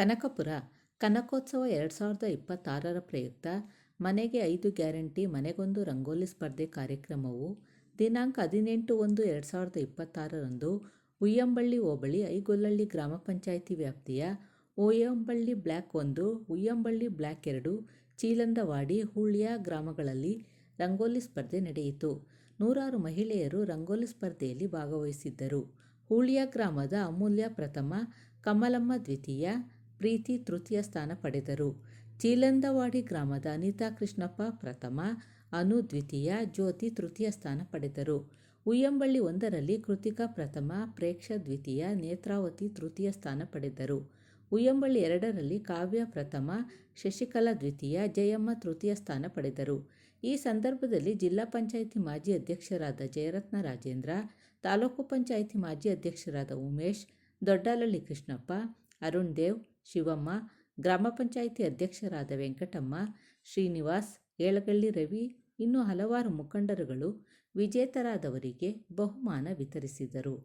ಕನಕಪುರ ಕನಕೋತ್ಸವ 2026ರ ಪ್ರಯುಕ್ತ ಮನೆಗೆ 5 ಗ್ಯಾರಂಟಿ ಮನೆಗೊಂದು ರಂಗೋಲಿ ಸ್ಪರ್ಧೆ ಕಾರ್ಯಕ್ರಮವು ದಿನಾಂಕ 18/1/2026ರಂದು ಉಯ್ಯಂಬಳ್ಳಿ ಹೋಬಳಿ ಐಗೊಲ್ಲಹಳ್ಳಿ ಗ್ರಾಮ ಪಂಚಾಯಿತಿ ವ್ಯಾಪ್ತಿಯ ಉಯ್ಯಂಬಳ್ಳಿ ಬ್ಲಾಕ್ 1, ಉಯ್ಯಂಬಳ್ಳಿ ಬ್ಲಾಕ್ 2, ಚೀಲಂದವಾಡಿ, ಹೂಳ್ಯ ಗ್ರಾಮಗಳಲ್ಲಿ ರಂಗೋಲಿ ಸ್ಪರ್ಧೆ ನಡೆಯಿತು. ನೂರಾರು ಮಹಿಳೆಯರು ರಂಗೋಲಿ ಸ್ಪರ್ಧೆಯಲ್ಲಿ ಭಾಗವಹಿಸಿದ್ದರು. ಹೂಳ್ಯ ಗ್ರಾಮದ ಅಮೂಲ್ಯ ಪ್ರಥಮ, ಕಮಲಮ್ಮ ದ್ವಿತೀಯ, ಪ್ರೀತಿ ತೃತೀಯ ಸ್ಥಾನ ಪಡೆದರು. ಚೀಲಂದವಾಡಿ ಗ್ರಾಮದ ಅನಿತಾ ಕೃಷ್ಣಪ್ಪ ಪ್ರಥಮ, ಅನು ದ್ವಿತೀಯ, ಜ್ಯೋತಿ ತೃತೀಯ ಸ್ಥಾನ ಪಡೆದರು. ಉಯ್ಯಂಬಳ್ಳಿ 1ರಲ್ಲಿ ಕೃತಿಕಾ ಪ್ರಥಮ, ಪ್ರೇಕ್ಷಾ ದ್ವಿತೀಯ, ನೇತ್ರಾವತಿ ತೃತೀಯ ಸ್ಥಾನ ಪಡೆದರು. ಉಯ್ಯಂಬಳ್ಳಿ 2ರಲ್ಲಿ ಕಾವ್ಯ ಪ್ರಥಮ, ಶಶಿಕಲಾ ದ್ವಿತೀಯ, ಜಯಮ್ಮ ತೃತೀಯ ಸ್ಥಾನ ಪಡೆದರು. ಈ ಸಂದರ್ಭದಲ್ಲಿ ಜಿಲ್ಲಾ ಪಂಚಾಯಿತಿ ಮಾಜಿ ಅಧ್ಯಕ್ಷರಾದ ಜಯರತ್ನ ರಾಜೇಂದ್ರ, ತಾಲೂಕು ಪಂಚಾಯಿತಿ ಮಾಜಿ ಅಧ್ಯಕ್ಷರಾದ ಉಮೇಶ್, ದೊಡ್ಡಾಲಹಳ್ಳಿ ಕೃಷ್ಣಪ್ಪ, ಅರುಣ್ ದೇವ್, ಶಿವಮ್ಮ, ಗ್ರಾಮ ಪಂಚಾಯಿತಿ ಅಧ್ಯಕ್ಷರಾದ ವೆಂಕಟಮ್ಮ, ಶ್ರೀನಿವಾಸ್, ಏಳಗಳ್ಳಿ ರವಿ ಇನ್ನೂ ಹಲವಾರು ಮುಖಂಡರುಗಳು ವಿಜೇತರಾದವರಿಗೆ ಬಹುಮಾನ ವಿತರಿಸಿದರು.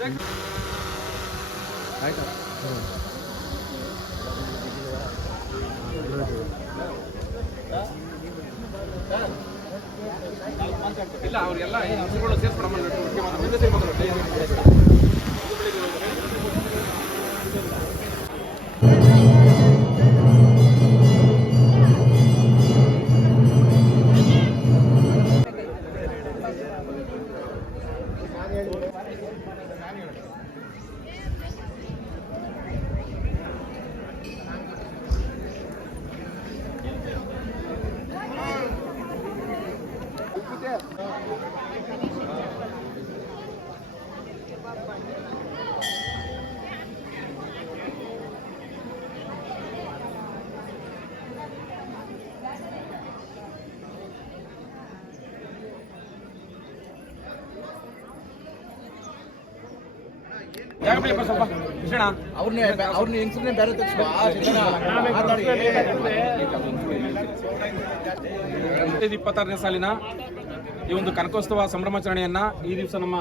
ಇಲ್ಲ ಅವರಿಗೆಲ್ಲ ಹೆಸರುಗಳು ಸೇರಿಸ್ಬಿಡಮ್ಮ. ಸ್ವಲ್ಪ ಕೃಷ್ಣ ಅವ್ರನ್ನ ಹೆಂಗಸರನ್ನೇ ಬೇರೆ ತಕ್ಷಣ 2026ನೇ ಸಾಲಿನ ಈ ಒಂದು ಕನಕೋತ್ಸವ ಸಂಭ್ರಮಾಚರಣೆಯನ್ನ ಈ ದಿವಸ ನಮ್ಮ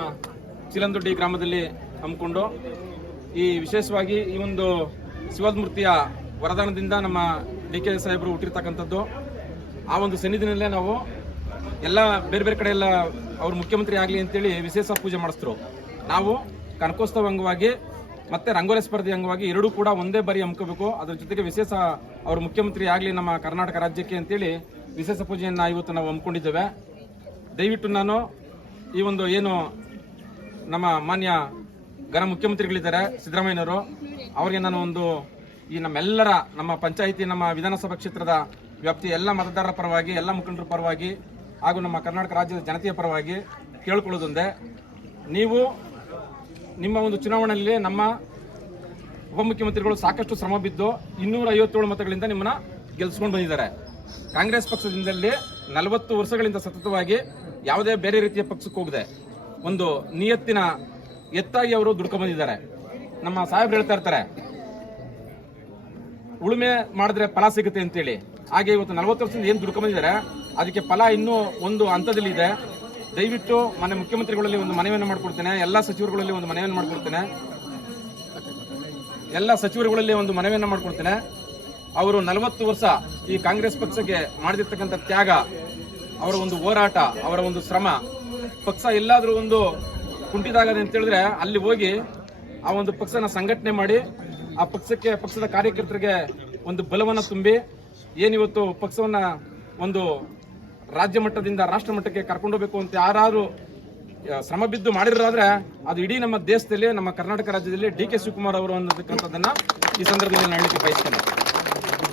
ಚಿಲಂದೊಡ್ಡಿ ಗ್ರಾಮದಲ್ಲಿ ಹಮ್ಮಿಕೊಂಡು ಈ ವಿಶೇಷವಾಗಿ ಈ ಒಂದು ಶಿವಮೂರ್ತಿಯ ವರದಾನದಿಂದ ನಮ್ಮ ಡಿ ಕೆ ಸಾಹೇಬರು ಹುಟ್ಟಿರ್ತಕ್ಕಂಥದ್ದು. ಆ ಒಂದು ಸನ್ನಿಧಿನಲ್ಲೇ ನಾವು ಎಲ್ಲ ಬೇರೆ ಬೇರೆ ಕಡೆ ಎಲ್ಲ ಅವ್ರು ಮುಖ್ಯಮಂತ್ರಿ ಆಗಲಿ ಅಂತೇಳಿ ವಿಶೇಷ ಪೂಜೆ ಮಾಡಿಸ್ತರು. ನಾವು ಕನಕೋತ್ಸವ ಅಂಗವಾಗಿ ಮತ್ತೆ ರಂಗೋಲಿ ಸ್ಪರ್ಧೆ ಅಂಗವಾಗಿ ಎರಡೂ ಕೂಡ ಒಂದೇ ಬಾರಿ ಹಮ್ಮಿಕೋಬೇಕು. ಅದ್ರ ಜೊತೆಗೆ ವಿಶೇಷ ಅವರು ಮುಖ್ಯಮಂತ್ರಿ ಆಗಲಿ ನಮ್ಮ ಕರ್ನಾಟಕ ರಾಜ್ಯಕ್ಕೆ ಅಂತೇಳಿ ವಿಶೇಷ ಪೂಜೆಯನ್ನು ಇವತ್ತು ನಾವು ಹಮ್ಮಿಕೊಂಡಿದ್ದೇವೆ. ದಯವಿಟ್ಟು ನಾನು ಈ ಒಂದು ಏನು ನಮ್ಮ ಮಾನ್ಯ ಘನ ಮುಖ್ಯಮಂತ್ರಿಗಳಿದ್ದಾರೆ ಸಿದ್ದರಾಮಯ್ಯನವರು, ಅವರಿಗೆ ನಾನು ಒಂದು ಈ ನಮ್ಮೆಲ್ಲರ ನಮ್ಮ ಪಂಚಾಯಿತಿ ನಮ್ಮ ವಿಧಾನಸಭಾ ಕ್ಷೇತ್ರದ ವ್ಯಾಪ್ತಿಯ ಎಲ್ಲ ಮತದಾರರ ಪರವಾಗಿ ಎಲ್ಲ ಮುಖಂಡರ ಪರವಾಗಿ ಹಾಗೂ ನಮ್ಮ ಕರ್ನಾಟಕ ರಾಜ್ಯದ ಜನತೆಯ ಪರವಾಗಿ ಕೇಳ್ಕೊಳ್ಳೋದೊಂದೇ, ನೀವು ನಿಮ್ಮ ಒಂದು ಚುನಾವಣೆಯಲ್ಲಿ ನಮ್ಮ ಉಪಮುಖ್ಯಮಂತ್ರಿಗಳು ಸಾಕಷ್ಟು ಶ್ರಮ ಬಿದ್ದು 257 ಮತಗಳಿಂದ ನಿಮ್ಮನ್ನ ಗೆಲ್ಸ್ಕೊಂಡು ಬಂದಿದ್ದಾರೆ. ಕಾಂಗ್ರೆಸ್ ಪಕ್ಷದಿಂದಲೇ 40 ವರ್ಷಗಳಿಂದ ಸತತವಾಗಿ ಯಾವುದೇ ಬೇರೆ ರೀತಿಯ ಪಕ್ಷಕ್ಕೆ ಹೋಗದೆ ಒಂದು ನಿಯತ್ತಿನ ಎತ್ತಾಗಿ ಅವರು ದುಡ್ಕೊಂಡು ಬಂದಿದ್ದಾರೆ. ನಮ್ಮ ಸಾಹೇಬ್ರು ಹೇಳ್ತಾ ಇರ್ತಾರೆ ಉಳುಮೆ ಮಾಡಿದ್ರೆ ಫಲ ಸಿಗುತ್ತೆ ಅಂತೇಳಿ. ಹಾಗೆ ಇವತ್ತು 40 ವರ್ಷದಿಂದ ಏನು ದುಡ್ಕೊಂಡು ಬಂದಿದ್ದಾರೆ ಅದಕ್ಕೆ ಫಲ ಇನ್ನೂ ಒಂದು ಹಂತದಲ್ಲಿ ಇದೆ. ದಯವಿಟ್ಟು ಮನೆ ಮುಖ್ಯಮಂತ್ರಿಗಳಲ್ಲಿ ಒಂದು ಮನವಿಯನ್ನು ಮಾಡಿಕೊಡ್ತೇನೆ, ಎಲ್ಲ ಸಚಿವರುಗಳಲ್ಲಿ ಒಂದು ಮನವಿಯನ್ನು ಮಾಡಿಕೊಡ್ತೇನೆ, ಅವರು 40 ವರ್ಷ ಈ ಕಾಂಗ್ರೆಸ್ ಪಕ್ಷಕ್ಕೆ ಮಾಡಿರ್ತಕ್ಕಂಥ ತ್ಯಾಗ, ಅವರ ಒಂದು ಹೋರಾಟ, ಅವರ ಒಂದು ಶ್ರಮ, ಪಕ್ಷ ಎಲ್ಲಾದ್ರೂ ಒಂದು ಕುಂಠಿತಾಗದೆ ಅಂತ ಹೇಳಿದ್ರೆ ಅಲ್ಲಿ ಹೋಗಿ ಆ ಒಂದು ಪಕ್ಷನ ಸಂಘಟನೆ ಮಾಡಿ ಆ ಪಕ್ಷಕ್ಕೆ ಪಕ್ಷದ ಕಾರ್ಯಕರ್ತರಿಗೆ ಒಂದು ಬಲವನ್ನು ತುಂಬಿ ಏನಿವತ್ತು ಪಕ್ಷವನ್ನ ಒಂದು ರಾಜ್ಯ ಮಟ್ಟದಿಂದ ರಾಷ್ಟ್ರ ಮಟ್ಟಕ್ಕೆ ಕರ್ಕೊಂಡೋಗ್ಬೇಕು ಅಂತ ಯಾರು ಶ್ರಮ ಬಿದ್ದು ಮಾಡಿರೋದಾದ್ರೆ ಅದು ಇಡೀ ನಮ್ಮ ದೇಶದಲ್ಲಿ ನಮ್ಮ ಕರ್ನಾಟಕ ರಾಜ್ಯದಲ್ಲಿ ಡಿ ಕೆ ಶಿವಕುಮಾರ್ ಅವರು ಅನ್ನತಕ್ಕಂಥದ್ದನ್ನ ಈ ಸಂದರ್ಭದಲ್ಲಿ ನಾನು ಹೇಳಲಿಕ್ಕೆ ಬಯಸ್ತೇನೆ.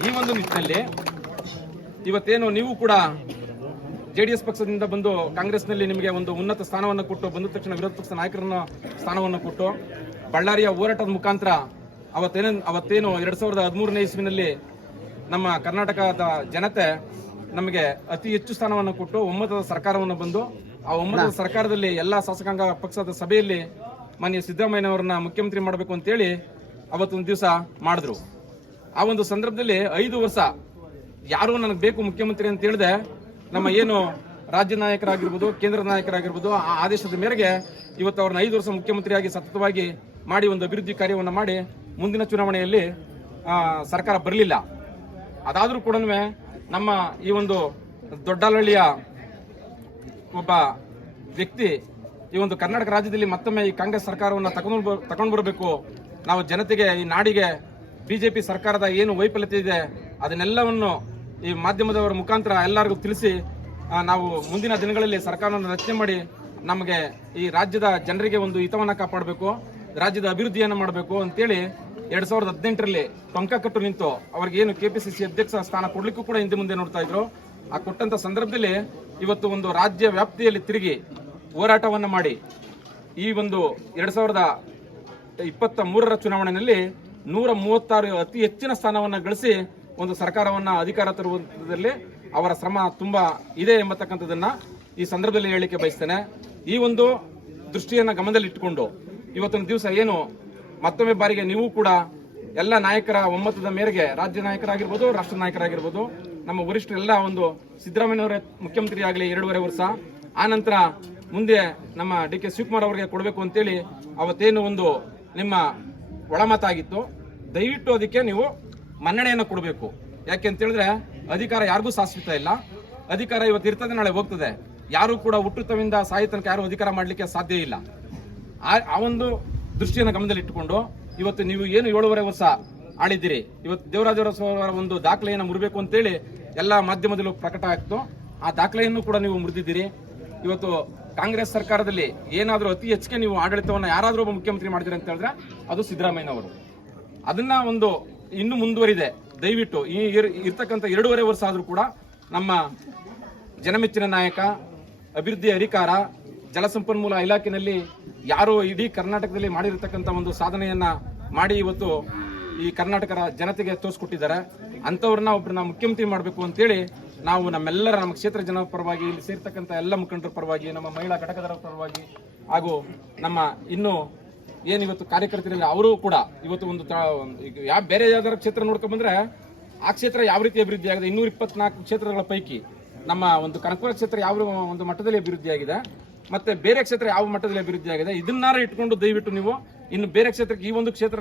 ಈ ಒಂದು ನಿಟ್ಟಿನಲ್ಲಿ ಇವತ್ತೇನು ನೀವು ಕೂಡ JDS ಪಕ್ಷದಿಂದ ಬಂದು ಕಾಂಗ್ರೆಸ್ನಲ್ಲಿ ನಿಮಗೆ ಒಂದು ಉನ್ನತ ಸ್ಥಾನವನ್ನು ಕೊಟ್ಟು ಬಂದ ತಕ್ಷಣ ವಿರೋಧ ಪಕ್ಷ ನಾಯಕರನ್ನ ಸ್ಥಾನವನ್ನು ಕೊಟ್ಟು ಬಳ್ಳಾರಿಯ ಹೋರಾಟದ ಮುಖಾಂತರ ಅವತ್ತೇನು 2013ನೇ ಇಸ್ವಿನಲ್ಲಿ ನಮ್ಮ ಕರ್ನಾಟಕದ ಜನತೆ ನಮಗೆ ಅತಿ ಹೆಚ್ಚು ಸ್ಥಾನವನ್ನು ಕೊಟ್ಟು ಒಮ್ಮತದ ಸರ್ಕಾರವನ್ನು ಬಂದು ಆ ಒಮ್ಮತದ ಸರ್ಕಾರದಲ್ಲಿ ಎಲ್ಲಾ ಶಾಸಕಾಂಗ ಪಕ್ಷದ ಸಭೆಯಲ್ಲಿ ಮಾನ್ಯ ಸಿದ್ದರಾಮಯ್ಯನವರನ್ನ ಮುಖ್ಯಮಂತ್ರಿ ಮಾಡಬೇಕು ಅಂತೇಳಿ ಅವತ್ತೊಂದು ದಿವಸ ಮಾಡಿದ್ರು. ಆ ಒಂದು ಸಂದರ್ಭದಲ್ಲಿ 5 ವರ್ಷ ಯಾರು ನನಗೆ ಬೇಕು ಮುಖ್ಯಮಂತ್ರಿ ಅಂತ ಹೇಳಿದೆ ನಮ್ಮ ಏನು ರಾಜ್ಯ ನಾಯಕರಾಗಿರ್ಬೋದು ಕೇಂದ್ರ ನಾಯಕರಾಗಿರ್ಬೋದು ಆ ಆದೇಶದ ಮೇರೆಗೆ ಇವತ್ತು ಅವ್ರನ್ನ 5 ವರ್ಷ ಮುಖ್ಯಮಂತ್ರಿಯಾಗಿ ಸತತವಾಗಿ ಮಾಡಿ ಒಂದು ಅಭಿವೃದ್ಧಿ ಕಾರ್ಯವನ್ನು ಮಾಡಿ ಮುಂದಿನ ಚುನಾವಣೆಯಲ್ಲಿ ಸರ್ಕಾರ ಬರಲಿಲ್ಲ. ಅದಾದ್ರೂ ಕೂಡ ನಮ್ಮ ಈ ಒಂದು ದೊಡ್ಡಹಳ್ಳಿಯ ಒಬ್ಬ ವ್ಯಕ್ತಿ ಈ ಒಂದು ಕರ್ನಾಟಕ ರಾಜ್ಯದಲ್ಲಿ ಮತ್ತೊಮ್ಮೆ ಈ ಕಾಂಗ್ರೆಸ್ ಸರ್ಕಾರವನ್ನು ತಗೊಂಡು ಬರಬೇಕು, ನಾವು ಜನತೆಗೆ ಈ ನಾಡಿಗೆ ಬಿಜೆಪಿ ಸರ್ಕಾರದ ಏನು ವೈಫಲ್ಯತೆ ಇದೆ ಅದನ್ನೆಲ್ಲವನ್ನು ಈ ಮಾಧ್ಯಮದವರ ಮುಖಾಂತರ ಎಲ್ಲರಿಗೂ ತಿಳಿಸಿ ನಾವು ಮುಂದಿನ ದಿನಗಳಲ್ಲಿ ಸರ್ಕಾರವನ್ನು ರಚನೆ ಮಾಡಿ ನಮಗೆ ಈ ರಾಜ್ಯದ ಜನರಿಗೆ ಒಂದು ಹಿತವನ್ನ ಕಾಪಾಡಬೇಕು, ರಾಜ್ಯದ ಅಭಿವೃದ್ಧಿಯನ್ನು ಮಾಡಬೇಕು ಅಂತೇಳಿ 2018ರಲ್ಲಿ ಟೊಂಕ ಕಟ್ಟು ನಿಂತು ಅವ್ರಿಗೆ ಏನು KPCC ಅಧ್ಯಕ್ಷ ಸ್ಥಾನ ಕೊಡ್ಲಿಕ್ಕೂ ಕೂಡ ಹಿಂದೆ ಮುಂದೆ ನೋಡ್ತಾ ಇದ್ರು. ಆ ಕೊಟ್ಟಂತ ಸಂದರ್ಭದಲ್ಲಿ ಇವತ್ತು ಒಂದು ರಾಜ್ಯ ವ್ಯಾಪ್ತಿಯಲ್ಲಿ ತಿರುಗಿ ಹೋರಾಟವನ್ನು ಮಾಡಿ ಈ ಒಂದು 2023ರ ಚುನಾವಣೆಯಲ್ಲಿ 136 ಅತಿ ಹೆಚ್ಚಿನ ಸ್ಥಾನವನ್ನು ಗಳಿಸಿ ಒಂದು ಸರ್ಕಾರವನ್ನ ಅಧಿಕಾರ ತರುವುದರಲ್ಲಿ ಅವರ ಶ್ರಮ ತುಂಬಾ ಇದೆ ಎಂಬತಕ್ಕಂಥದ್ದನ್ನ ಈ ಸಂದರ್ಭದಲ್ಲಿ ಹೇಳಲಿಕ್ಕೆ ಬಯಸ್ತೇನೆ. ಈ ಒಂದು ದೃಷ್ಟಿಯನ್ನ ಗಮನದಲ್ಲಿಟ್ಟುಕೊಂಡು ಇವತ್ತಿನ ದಿವಸ ಏನು ಮತ್ತೊಮ್ಮೆ ಬಾರಿಗೆ ನೀವು ಕೂಡ ಎಲ್ಲ ನಾಯಕರ ಒಮ್ಮತದ ಮೇರೆಗೆ ರಾಜ್ಯ ನಾಯಕರಾಗಿರ್ಬೋದು ರಾಷ್ಟ್ರ ನಾಯಕರಾಗಿರ್ಬೋದು ನಮ್ಮ ವರಿಷ್ಠರೆಲ್ಲ ಒಂದು ಸಿದ್ದರಾಮಯ್ಯನವರೇ ಮುಖ್ಯಮಂತ್ರಿ ಆಗಲಿ 2.5 ವರ್ಷ, ಆ ನಂತರ ಮುಂದೆ ನಮ್ಮ ಡಿ ಕೆ ಶಿವಕುಮಾರ್ ಅವರಿಗೆ ಕೊಡಬೇಕು ಅಂತೇಳಿ ಅವತ್ತೇನು ಒಂದು ನಿಮ್ಮ ಒಳಮತಾಗಿತ್ತು, ದಯವಿಟ್ಟು ಅದಕ್ಕೆ ನೀವು ಮನ್ನಣೆಯನ್ನು ಕೊಡಬೇಕು. ಯಾಕೆ ಅಂತ ಹೇಳಿದ್ರೆ ಅಧಿಕಾರ ಯಾರಿಗೂ ಶಾಶ್ವತ ಇಲ್ಲ. ಅಧಿಕಾರ ಇವತ್ತು ಇರ್ತದೆ, ನಾಳೆ ಹೋಗ್ತದೆ. ಯಾರು ಕೂಡ ಹುಟ್ಟುತ್ತವಿಂದ ಸಾಯಿ ತನಕ ಯಾರು ಅಧಿಕಾರ ಮಾಡಲಿಕ್ಕೆ ಸಾಧ್ಯ ಇಲ್ಲ. ಆ ಒಂದು ದೃಷ್ಟಿಯನ್ನು ಗಮನದಲ್ಲಿ ಇಟ್ಟುಕೊಂಡು ಇವತ್ತು ನೀವು ಏನು 7.5 ವರ್ಷ ಆಳಿದ್ದೀರಿ, ಇವತ್ತು ದೇವರಾಜ ಅವರ ಒಂದು ದಾಖಲೆಯನ್ನು ಮುರಿಬೇಕು ಅಂತೇಳಿ ಎಲ್ಲ ಮಾಧ್ಯಮದಲ್ಲೂ ಪ್ರಕಟ ಆಗ್ತು. ಆ ದಾಖಲೆಯನ್ನು ಕೂಡ ನೀವು ಮುರಿದಿದ್ದೀರಿ. ಇವತ್ತು ಕಾಂಗ್ರೆಸ್ ಸರ್ಕಾರದಲ್ಲಿ ಏನಾದರೂ ಅತಿ ಹೆಚ್ಚಿಗೆ ನೀವು ಆಡಳಿತವನ್ನು ಯಾರಾದರೂ ಒಬ್ಬ ಮುಖ್ಯಮಂತ್ರಿ ಮಾಡಿದಿರಿ ಅಂತ ಹೇಳಿದ್ರೆ ಅದು ಸಿದ್ದರಾಮಯ್ಯನವರು. ಅದನ್ನ ಒಂದು ಇನ್ನು ಮುಂದುವರಿದೆ. ದಯವಿಟ್ಟು ಈ ಇರ್ತಕ್ಕಂಥ 2.5 ವರ್ಷ ಆದರೂ ಕೂಡ ನಮ್ಮ ಜನಮೆಚ್ಚಿನ ನಾಯಕ, ಅಭಿವೃದ್ಧಿ ಅಧಿಕಾರ, ಜಲಸಂಪನ್ಮೂಲ ಇಲಾಖೆಯಲ್ಲಿ ಯಾರು ಇಡೀ ಕರ್ನಾಟಕದಲ್ಲಿ ಮಾಡಿರತಕ್ಕಂಥ ಒಂದು ಸಾಧನೆಯನ್ನ ಮಾಡಿ ಇವತ್ತು ಈ ಕರ್ನಾಟಕ ಜನತೆಗೆ ತೋರಿಸ್ಕೊಟ್ಟಿದ್ದಾರೆ. ಅಂಥವ್ರನ್ನ ಒಬ್ಬರನ್ನ ಮುಖ್ಯಮಂತ್ರಿ ಮಾಡಬೇಕು ಅಂತೇಳಿ ನಾವು ನಮ್ಮೆಲ್ಲರ ನಮ್ಮ ಕ್ಷೇತ್ರ ಜನ ಪರವಾಗಿ, ಇಲ್ಲಿ ಸೇರ್ತಕ್ಕಂಥ ಎಲ್ಲ ಮುಖಂಡರ ಪರವಾಗಿ, ನಮ್ಮ ಮಹಿಳಾ ಘಟಕದವರ ಪರವಾಗಿ ಹಾಗೂ ನಮ್ಮ ಇನ್ನು ಏನಿವತ್ತು ಕಾರ್ಯಕರ್ತರಿಲ್ಲ ಅವರು ಕೂಡ ಇವತ್ತು ಒಂದು ಯಾವ ಬೇರೆ ಯಾವ್ದಾರ ಕ್ಷೇತ್ರ ನೋಡ್ಕೊಂಡ್ ಬಂದ್ರೆ ಆ ಕ್ಷೇತ್ರ ಯಾವ ರೀತಿ ಅಭಿವೃದ್ಧಿ ಆಗಿದೆ, 224 ಕ್ಷೇತ್ರಗಳ ಪೈಕಿ ನಮ್ಮ ಒಂದು ಕನಕಪುರ ಕ್ಷೇತ್ರ ಯಾವ ಒಂದು ಮಟ್ಟದಲ್ಲಿ ಅಭಿವೃದ್ಧಿ ಆಗಿದೆ, ಮತ್ತೆ ಬೇರೆ ಕ್ಷೇತ್ರ ಯಾವ ಮಟ್ಟದಲ್ಲಿ ಅಭಿವೃದ್ಧಿ ಆಗಿದೆ, ಇದನ್ನಾರ ಇಟ್ಕೊಂಡು ದಯವಿಟ್ಟು ನೀವು ಇನ್ನು ಬೇರೆ ಕ್ಷೇತ್ರಕ್ಕೆ ಈ ಒಂದು ಕ್ಷೇತ್ರ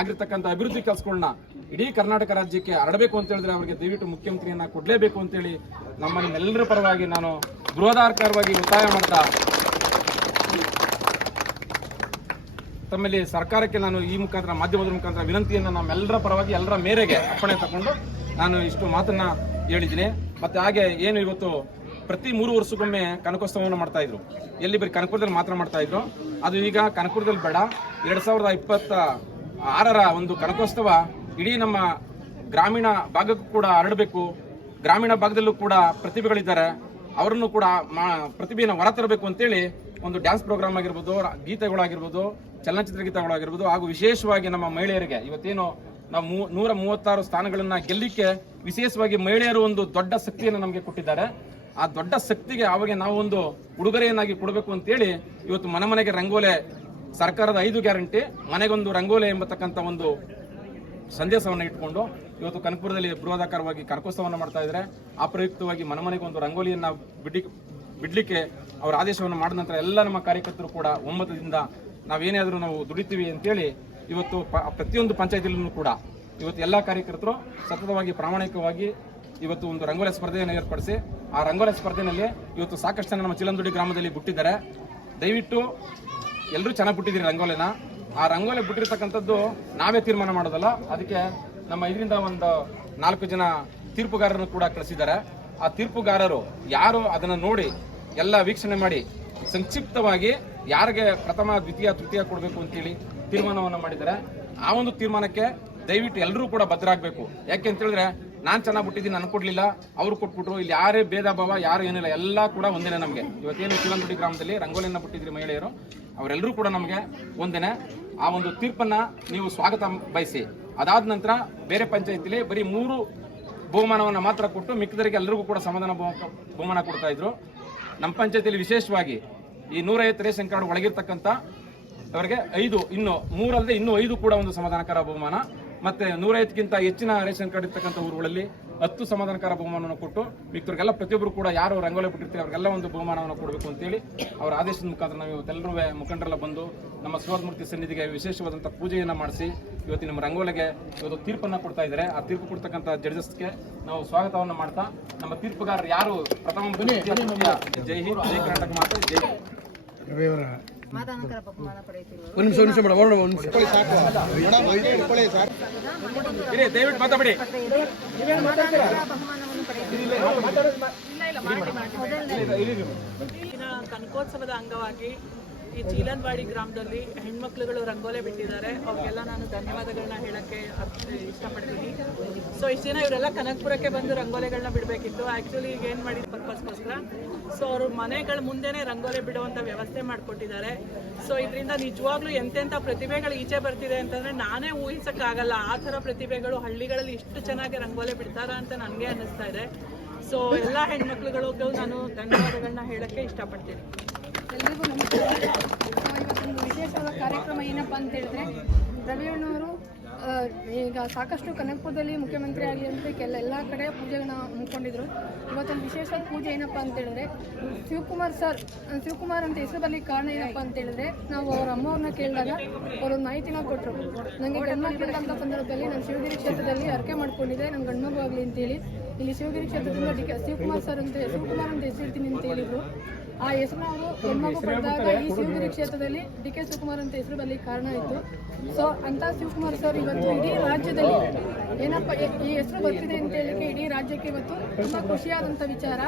ಆಗಿರ್ತಕ್ಕಂಥ ಅಭಿವೃದ್ಧಿ ಕೆಲಸಗಳನ್ನ ಇಡೀ ಕರ್ನಾಟಕ ರಾಜ್ಯಕ್ಕೆ ಹರಡಬೇಕು ಅಂತ ಹೇಳಿದ್ರೆ ಅವರಿಗೆ ದಯವಿಟ್ಟು ಮುಖ್ಯಮಂತ್ರಿಯನ್ನ ಕೊಡಲೇಬೇಕು ಅಂತೇಳಿ ನಮ್ಮ ನಿಮ್ಮೆಲ್ಲರ ಪರವಾಗಿ ನಾನು ಬೃಹದಾಕಾರವಾಗಿ ಒತ್ತಾಯ ಮಾಡ್ತಾ ತಮ್ಮಲ್ಲಿ ಸರ್ಕಾರಕ್ಕೆ ನಾನು ಈ ಮುಖಾಂತರ ಮಾಧ್ಯಮದ ಮುಖಾಂತರ ವಿನಂತಿಯನ್ನು ನಮ್ಮೆಲ್ಲರ ಪರವಾಗಿ ಎಲ್ಲರ ಮೇರೆಗೆ ಅಪ್ಪಣೆ ತಗೊಂಡು ನಾನು ಇಷ್ಟು ಮಾತನ್ನ ಹೇಳಿದ್ದೀನಿ. ಮತ್ತೆ ಹಾಗೆ ಏನು ಇವತ್ತು ಪ್ರತಿ 3 ವರ್ಷಕ್ಕೊಮ್ಮೆ ಕನಕೋತ್ಸವವನ್ನು ಮಾಡ್ತಾ ಇದ್ರು, ಎಲ್ಲಿ ಬರೀ ಕನಕಪುರದಲ್ಲಿ ಮಾತ್ರ ಮಾಡ್ತಾ ಇದ್ರು, ಅದು ಈಗ ಕನಕಪುರದಲ್ಲಿ ಬೇಡ, 2026ರ ಒಂದು ಕನಕೋತ್ಸವ ಇಡೀ ನಮ್ಮ ಗ್ರಾಮೀಣ ಭಾಗಕ್ಕೂ ಕೂಡ ಹರಡಬೇಕು. ಗ್ರಾಮೀಣ ಭಾಗದಲ್ಲೂ ಕೂಡ ಪ್ರತಿಭೆಗಳಿದ್ದಾರೆ, ಅವರನ್ನು ಕೂಡ ಪ್ರತಿಭೆಯನ್ನು ಹೊರತರಬೇಕು ಅಂತೇಳಿ ಒಂದು ಡ್ಯಾನ್ಸ್ ಪ್ರೋಗ್ರಾಮ್ ಆಗಿರ್ಬೋದು, ಗೀತೆಗಳಾಗಿರ್ಬೋದು, ಚಲನಚಿತ್ರ ಗೀತೆಗಳಾಗಿರ್ಬೋದು, ಹಾಗೂ ವಿಶೇಷವಾಗಿ ನಮ್ಮ ಮಹಿಳೆಯರಿಗೆ ಇವತ್ತೇನು ನಾವು 136 ಸ್ಥಾನಗಳನ್ನ ಗೆಲ್ಲಿಕ್ಕೆ ವಿಶೇಷವಾಗಿ ಮಹಿಳೆಯರು ಒಂದು ದೊಡ್ಡ ಶಕ್ತಿಯನ್ನು ನಮಗೆ ಕೊಟ್ಟಿದ್ದಾರೆ. ಆ ದೊಡ್ಡ ಶಕ್ತಿಗೆ ಅವಾಗ ನಾವು ಒಂದು ಉಡುಗೊರೆಯನ್ನಾಗಿ ಕೊಡಬೇಕು ಅಂತೇಳಿ ಇವತ್ತು ಮನೆ ಮನೆಗೆ ರಂಗೋಲೆ, ಸರ್ಕಾರದ 5 ಗ್ಯಾರಂಟಿ ಮನೆಗೊಂದು ರಂಗೋಲೆ ಎಂಬತಕ್ಕಂಥ ಒಂದು ಸಂದೇಶವನ್ನು ಇಟ್ಕೊಂಡು ಇವತ್ತು ಕನಕಪುರದಲ್ಲಿ ಬೃಹದಾಕಾರವಾಗಿ ಕನಕೋತ್ಸವವನ್ನು ಮಾಡ್ತಾ ಇದ್ದಾರೆ. ಆ ಪ್ರಯುಕ್ತವಾಗಿ ಮನೆ ಮನೆಗೆ ಒಂದು ರಂಗೋಲಿಯನ್ನ ಬಿಡ್ಲಿಕ್ಕೆ ಅವರ ಆದೇಶವನ್ನು ಮಾಡಿದ ನಂತರ ಎಲ್ಲ ನಮ್ಮ ಕಾರ್ಯಕರ್ತರು ಕೂಡ ಒಮ್ಮತದಿಂದ ನಾವೇನಾದರೂ ನಾವು ದುಡಿತೀವಿ ಅಂತೇಳಿ ಇವತ್ತು ಪ್ರತಿಯೊಂದು ಪಂಚಾಯತಿಯಲ್ಲೂ ಕೂಡ ಇವತ್ತು ಎಲ್ಲ ಕಾರ್ಯಕರ್ತರು ಸತತವಾಗಿ ಪ್ರಾಮಾಣಿಕವಾಗಿ ಇವತ್ತು ಒಂದು ರಂಗೋಲಿ ಸ್ಪರ್ಧೆಯನ್ನು ಏರ್ಪಡಿಸಿ ಆ ರಂಗೋಲಿ ಸ್ಪರ್ಧೆಯಲ್ಲಿ ಇವತ್ತು ಸಾಕಷ್ಟು ಜನ ನಮ್ಮ ಚಿಲಂದುಡಿ ಗ್ರಾಮದಲ್ಲಿ ಬಿಟ್ಟಿದ್ದಾರೆ. ದಯವಿಟ್ಟು ಎಲ್ಲರೂ ಚೆನ್ನಾಗಿ ಬಿಟ್ಟಿದ್ದೀರಿ ರಂಗೋಲಿನ. ಆ ರಂಗೋಲಿ ಬಿಟ್ಟಿರ್ತಕ್ಕಂಥದ್ದು ನಾವೇ ತೀರ್ಮಾನ ಮಾಡೋದಲ್ಲ, ಅದಕ್ಕೆ ನಮ್ಮ ಇದರಿಂದ ಒಂದು 4 ಜನ ತೀರ್ಪುಗಾರರನ್ನು ಕೂಡ ಕಳಿಸಿದ್ದಾರೆ. ಆ ತೀರ್ಪುಗಾರರು ಯಾರು ಅದನ್ನು ನೋಡಿ ಎಲ್ಲ ವೀಕ್ಷಣೆ ಮಾಡಿ ಸಂಕ್ಷಿಪ್ತವಾಗಿ ಯಾರಿಗೆ ಪ್ರಥಮ, ದ್ವಿತೀಯ, ತೃತೀಯ ಕೊಡಬೇಕು ಅಂತೇಳಿ ತೀರ್ಮಾನವನ್ನು ಮಾಡಿದ್ದಾರೆ. ಆ ಒಂದು ತೀರ್ಮಾನಕ್ಕೆ ದಯವಿಟ್ಟು ಎಲ್ಲರೂ ಕೂಡ ಭದ್ರಾಗಬೇಕು. ಯಾಕೆ ಅಂತ ಹೇಳಿದ್ರೆ ನಾನು ಚೆನ್ನಾಗಿ ಬಿಟ್ಟಿದ್ದೀನಿ, ನನಗೆ ಕೊಡ್ಲಿಲ್ಲ, ಅವರು ಕೊಟ್ಬಿಟ್ರು, ಇಲ್ಲಿ ಯಾರೇ ಭೇದ ಭಾವ ಯಾರು ಏನಿಲ್ಲ, ಎಲ್ಲ ಕೂಡ ಒಂದೇನೆ. ನಮಗೆ ಇವತ್ತೇನು ಚಿಲಂದುಡಿ ಗ್ರಾಮದಲ್ಲಿ ರಂಗೋಲಿಯನ್ನ ಬಿಟ್ಟಿದ್ರಿ ಮಹಿಳೆಯರು, ಅವರೆಲ್ಲರೂ ಕೂಡ ನಮಗೆ ಒಂದೇನೆ. ಆ ಒಂದು ತೀರ್ಪನ್ನ ನೀವು ಸ್ವಾಗತ ಬಯಸಿ. ಅದಾದ ನಂತರ ಬೇರೆ ಪಂಚಾಯತಿಲಿ ಬರೀ 3 ಬಹುಮಾನವನ್ನು ಮಾತ್ರ ಕೊಟ್ಟು ಮಿಕ್ಕದರಿಗೆ ಎಲ್ಲರಿಗೂ ಕೂಡ ಸಮಾಧಾನ ಬಹುಮಾನ ಕೊಡ್ತಾ ಇದ್ರು. ನಮ್ಮ ಪಂಚಾಯತಿಯಲ್ಲಿ ವಿಶೇಷವಾಗಿ ಈ 150 ರೇಷನ್ ಕಾರ್ಡ್ ಒಳಗಿರ್ತಕ್ಕಂಥ ಅವರಿಗೆ 5, ಇನ್ನು 3 ಅಲ್ಲದೆ ಇನ್ನೂ 5 ಕೂಡ ಒಂದು ಸಮಾಧಾನಕರ ಬಹುಮಾನ, ಮತ್ತೆ 150ಕ್ಕಿಂತ ಹೆಚ್ಚಿನ ರೇಷನ್ ಕಾರ್ಡ್ ಇರ್ತಕ್ಕಂಥ ಊರುಗಳಲ್ಲಿ 10 ಸಮಾಧಾನಕರ ಬಹುಮಾನವನ್ನು ಕೊಟ್ಟು ಮಿಕ್ಕರಿಗೆಲ್ಲ ಪ್ರತಿಯೊಬ್ಬರು ಕೂಡ ಯಾರು ರಂಗೋಲಿ ಬಿಟ್ಟಿರ್ತಾರೆ ಅವರಿಗೆಲ್ಲ ಒಂದು ಬಹುಮಾನವನ್ನು ಕೊಡಬೇಕು ಅಂತೇಳಿ ಅವರ ಆದೇಶದ ಮುಖಾಂತರ ನಾವು ಇವತ್ತೆಲ್ಲರೂ ಮುಖಂಡರೆಲ್ಲ ಬಂದು ನಮ್ಮ ಶಿವಮೂರ್ತಿ ಸನ್ನಿಧಿಗೆ ವಿಶೇಷವಾದಂಥ ಪೂಜೆಯನ್ನು ಮಾಡಿಸಿ ಇವತ್ತು ನಮ್ಮ ರಂಗೋಲಿಗೆ ಇವತ್ತು ತೀರ್ಪನ್ನು ಕೊಡ್ತಾ ಇದ್ದಾರೆ. ಆ ತೀರ್ಪು ಕೊಡ್ತಕ್ಕಂಥ ಜಡ್ಜಸ್ಗೆ ನಾವು ಸ್ವಾಗತವನ್ನು ಮಾಡ್ತಾ ನಮ್ಮ ತೀರ್ಪುಗಾರರು ಯಾರು ಪ್ರಥಮ ಜೈ ಹಿಂದ್, ಜೈ ಕರ್ನಾಟಕ ಮಾತು, ಜೈ ದಯವಿಟ್ಟು ಮಾತಾಡಿ. ಕನಕೋತ್ಸವದ ಅಂಗವಾಗಿ ಈ ಚೀಲನ್ವಾಡಿ ಗ್ರಾಮದಲ್ಲಿ ಹೆಣ್ಮಕ್ಳುಗಳು ರಂಗೋಲೆ ಬಿಟ್ಟಿದ್ದಾರೆ. ಅವ್ರಿಗೆಲ್ಲ ನಾನು ಧನ್ಯವಾದಗಳನ್ನ ಹೇಳಕ್ಕೆ ಇಷ್ಟಪಡ್ತೀನಿ. ಸೊ ಇಷ್ಟು ದಿನ ಇವರೆಲ್ಲ ಕನಕಪುರಕ್ಕೆ ಬಂದು ರಂಗೋಲಿಗಳನ್ನ ಬಿಡಬೇಕಿತ್ತು. ಆ್ಯಕ್ಚುಲಿ ಈಗ ಏನು ಮಾಡಿದ ಪರ್ಪಸ್ಗೋಸ್ಕರ ಸೊ ಅವರು ಮನೆಗಳ ಮುಂದೆನೇ ರಂಗೋಲಿ ಬಿಡುವಂಥ ವ್ಯವಸ್ಥೆ ಮಾಡಿಕೊಟ್ಟಿದ್ದಾರೆ. ಸೊ ಇದರಿಂದ ನಿಜವಾಗ್ಲೂ ಎಂತೆಂಥ ಪ್ರತಿಭೆಗಳು ಈಚೆ ಬರ್ತಿದೆ ಅಂತಂದರೆ ನಾನೇ ಊಹಿಸೋಕ್ಕಾಗಲ್ಲ. ಆ ಥರ ಪ್ರತಿಭೆಗಳು ಹಳ್ಳಿಗಳಲ್ಲಿ ಇಷ್ಟು ಚೆನ್ನಾಗಿ ರಂಗೋಲಿ ಬಿಡ್ತಾರ ಅಂತ ನನಗೆ ಅನ್ನಿಸ್ತಾ ಇದೆ. ಸೊ ಎಲ್ಲ ಹೆಣ್ಮಕ್ಳುಗಳಿಗೂ ನಾನು ಧನ್ಯವಾದಗಳನ್ನ ಹೇಳಕ್ಕೆ ಇಷ್ಟಪಡ್ತೀನಿ. ಎಲ್ರಿಗೂ ನಮಸ್ಕಾರ. ಇವತ್ತೊಂದು ವಿಶೇಷವಾದ ಕಾರ್ಯಕ್ರಮ ಏನಪ್ಪ ಅಂತ ಹೇಳಿದ್ರೆ ರವಿಯಣ್ಣವರು ಈಗ ಸಾಕಷ್ಟು ಕನಕಪುರದಲ್ಲಿ ಮುಖ್ಯಮಂತ್ರಿ ಆಗಲಿ ಅಂತ ಎಲ್ಲ ಕಡೆ ಪೂಜೆಗಳನ್ನ ಹಮ್ಮಿಕೊಂಡಿದ್ರು. ಇವತ್ತೊಂದು ವಿಶೇಷವಾದ ಪೂಜೆ ಏನಪ್ಪ ಅಂತ ಹೇಳಿದ್ರೆ ಶಿವಕುಮಾರ್ ಅಂತ ಹೆಸರು ಬರ್ಲಿಕ್ಕೆ ಕಾರಣ ಏನಪ್ಪ ಅಂತ ಹೇಳಿದ್ರೆ, ನಾವು ಅವ್ರ ಅಮ್ಮವ್ರನ್ನ ಕೇಳಿದಾಗ ಅವರೊಂದು ಮಾಹಿತಿನ ಕೊಟ್ಟರು. ನನಗೆ ಗಂಡ್ಮಕ್ಳಿದ್ದಂಥ ಸಂದರ್ಭದಲ್ಲಿ ನಾನು ಶಿವಗಿರಿ ಕ್ಷೇತ್ರದಲ್ಲಿ ಅರ್ಕೆ ಮಾಡ್ಕೊಂಡಿದ್ದೆ, ನನ್ನ ಗಂಡ್ಮಗು ಆಗಲಿ ಅಂತೇಳಿ ಇಲ್ಲಿ ಶಿವಗಿರಿ ಕ್ಷೇತ್ರದಿಂದ ಶಿವಕುಮಾರ್ ಅಂತ ಹೆಸರಿಡ್ತೀನಿ ಅಂತ ಹೇಳಿದ್ರು. ಆ ಹೆಸರನ್ನ ಅವರು ಹೆಣ್ಮಗು ಪಡೆದಾಗ ಈ ಶಿವಗಿರಿ ಕ್ಷೇತ್ರದಲ್ಲಿ DK ಶಿವಕುಮಾರ್ ಅಂತ ಹೆಸರು ಬರ್ಲಿಕ್ಕೆ ಕಾರಣ ಆಯಿತು. ಸೊ ಅಂತ ಶಿವಕುಮಾರ್ ಸರ್ ಇವತ್ತು ಇಡೀ ರಾಜ್ಯದಲ್ಲಿ ಏನಪ್ಪ ಈ ಹೆಸರು ಬರ್ತಿದೆ ಅಂತ ಹೇಳಿಕ್ಕೆ ಇಡೀ ರಾಜ್ಯಕ್ಕೆ ಇವತ್ತು ತುಂಬ ಖುಷಿಯಾದಂಥ ವಿಚಾರ.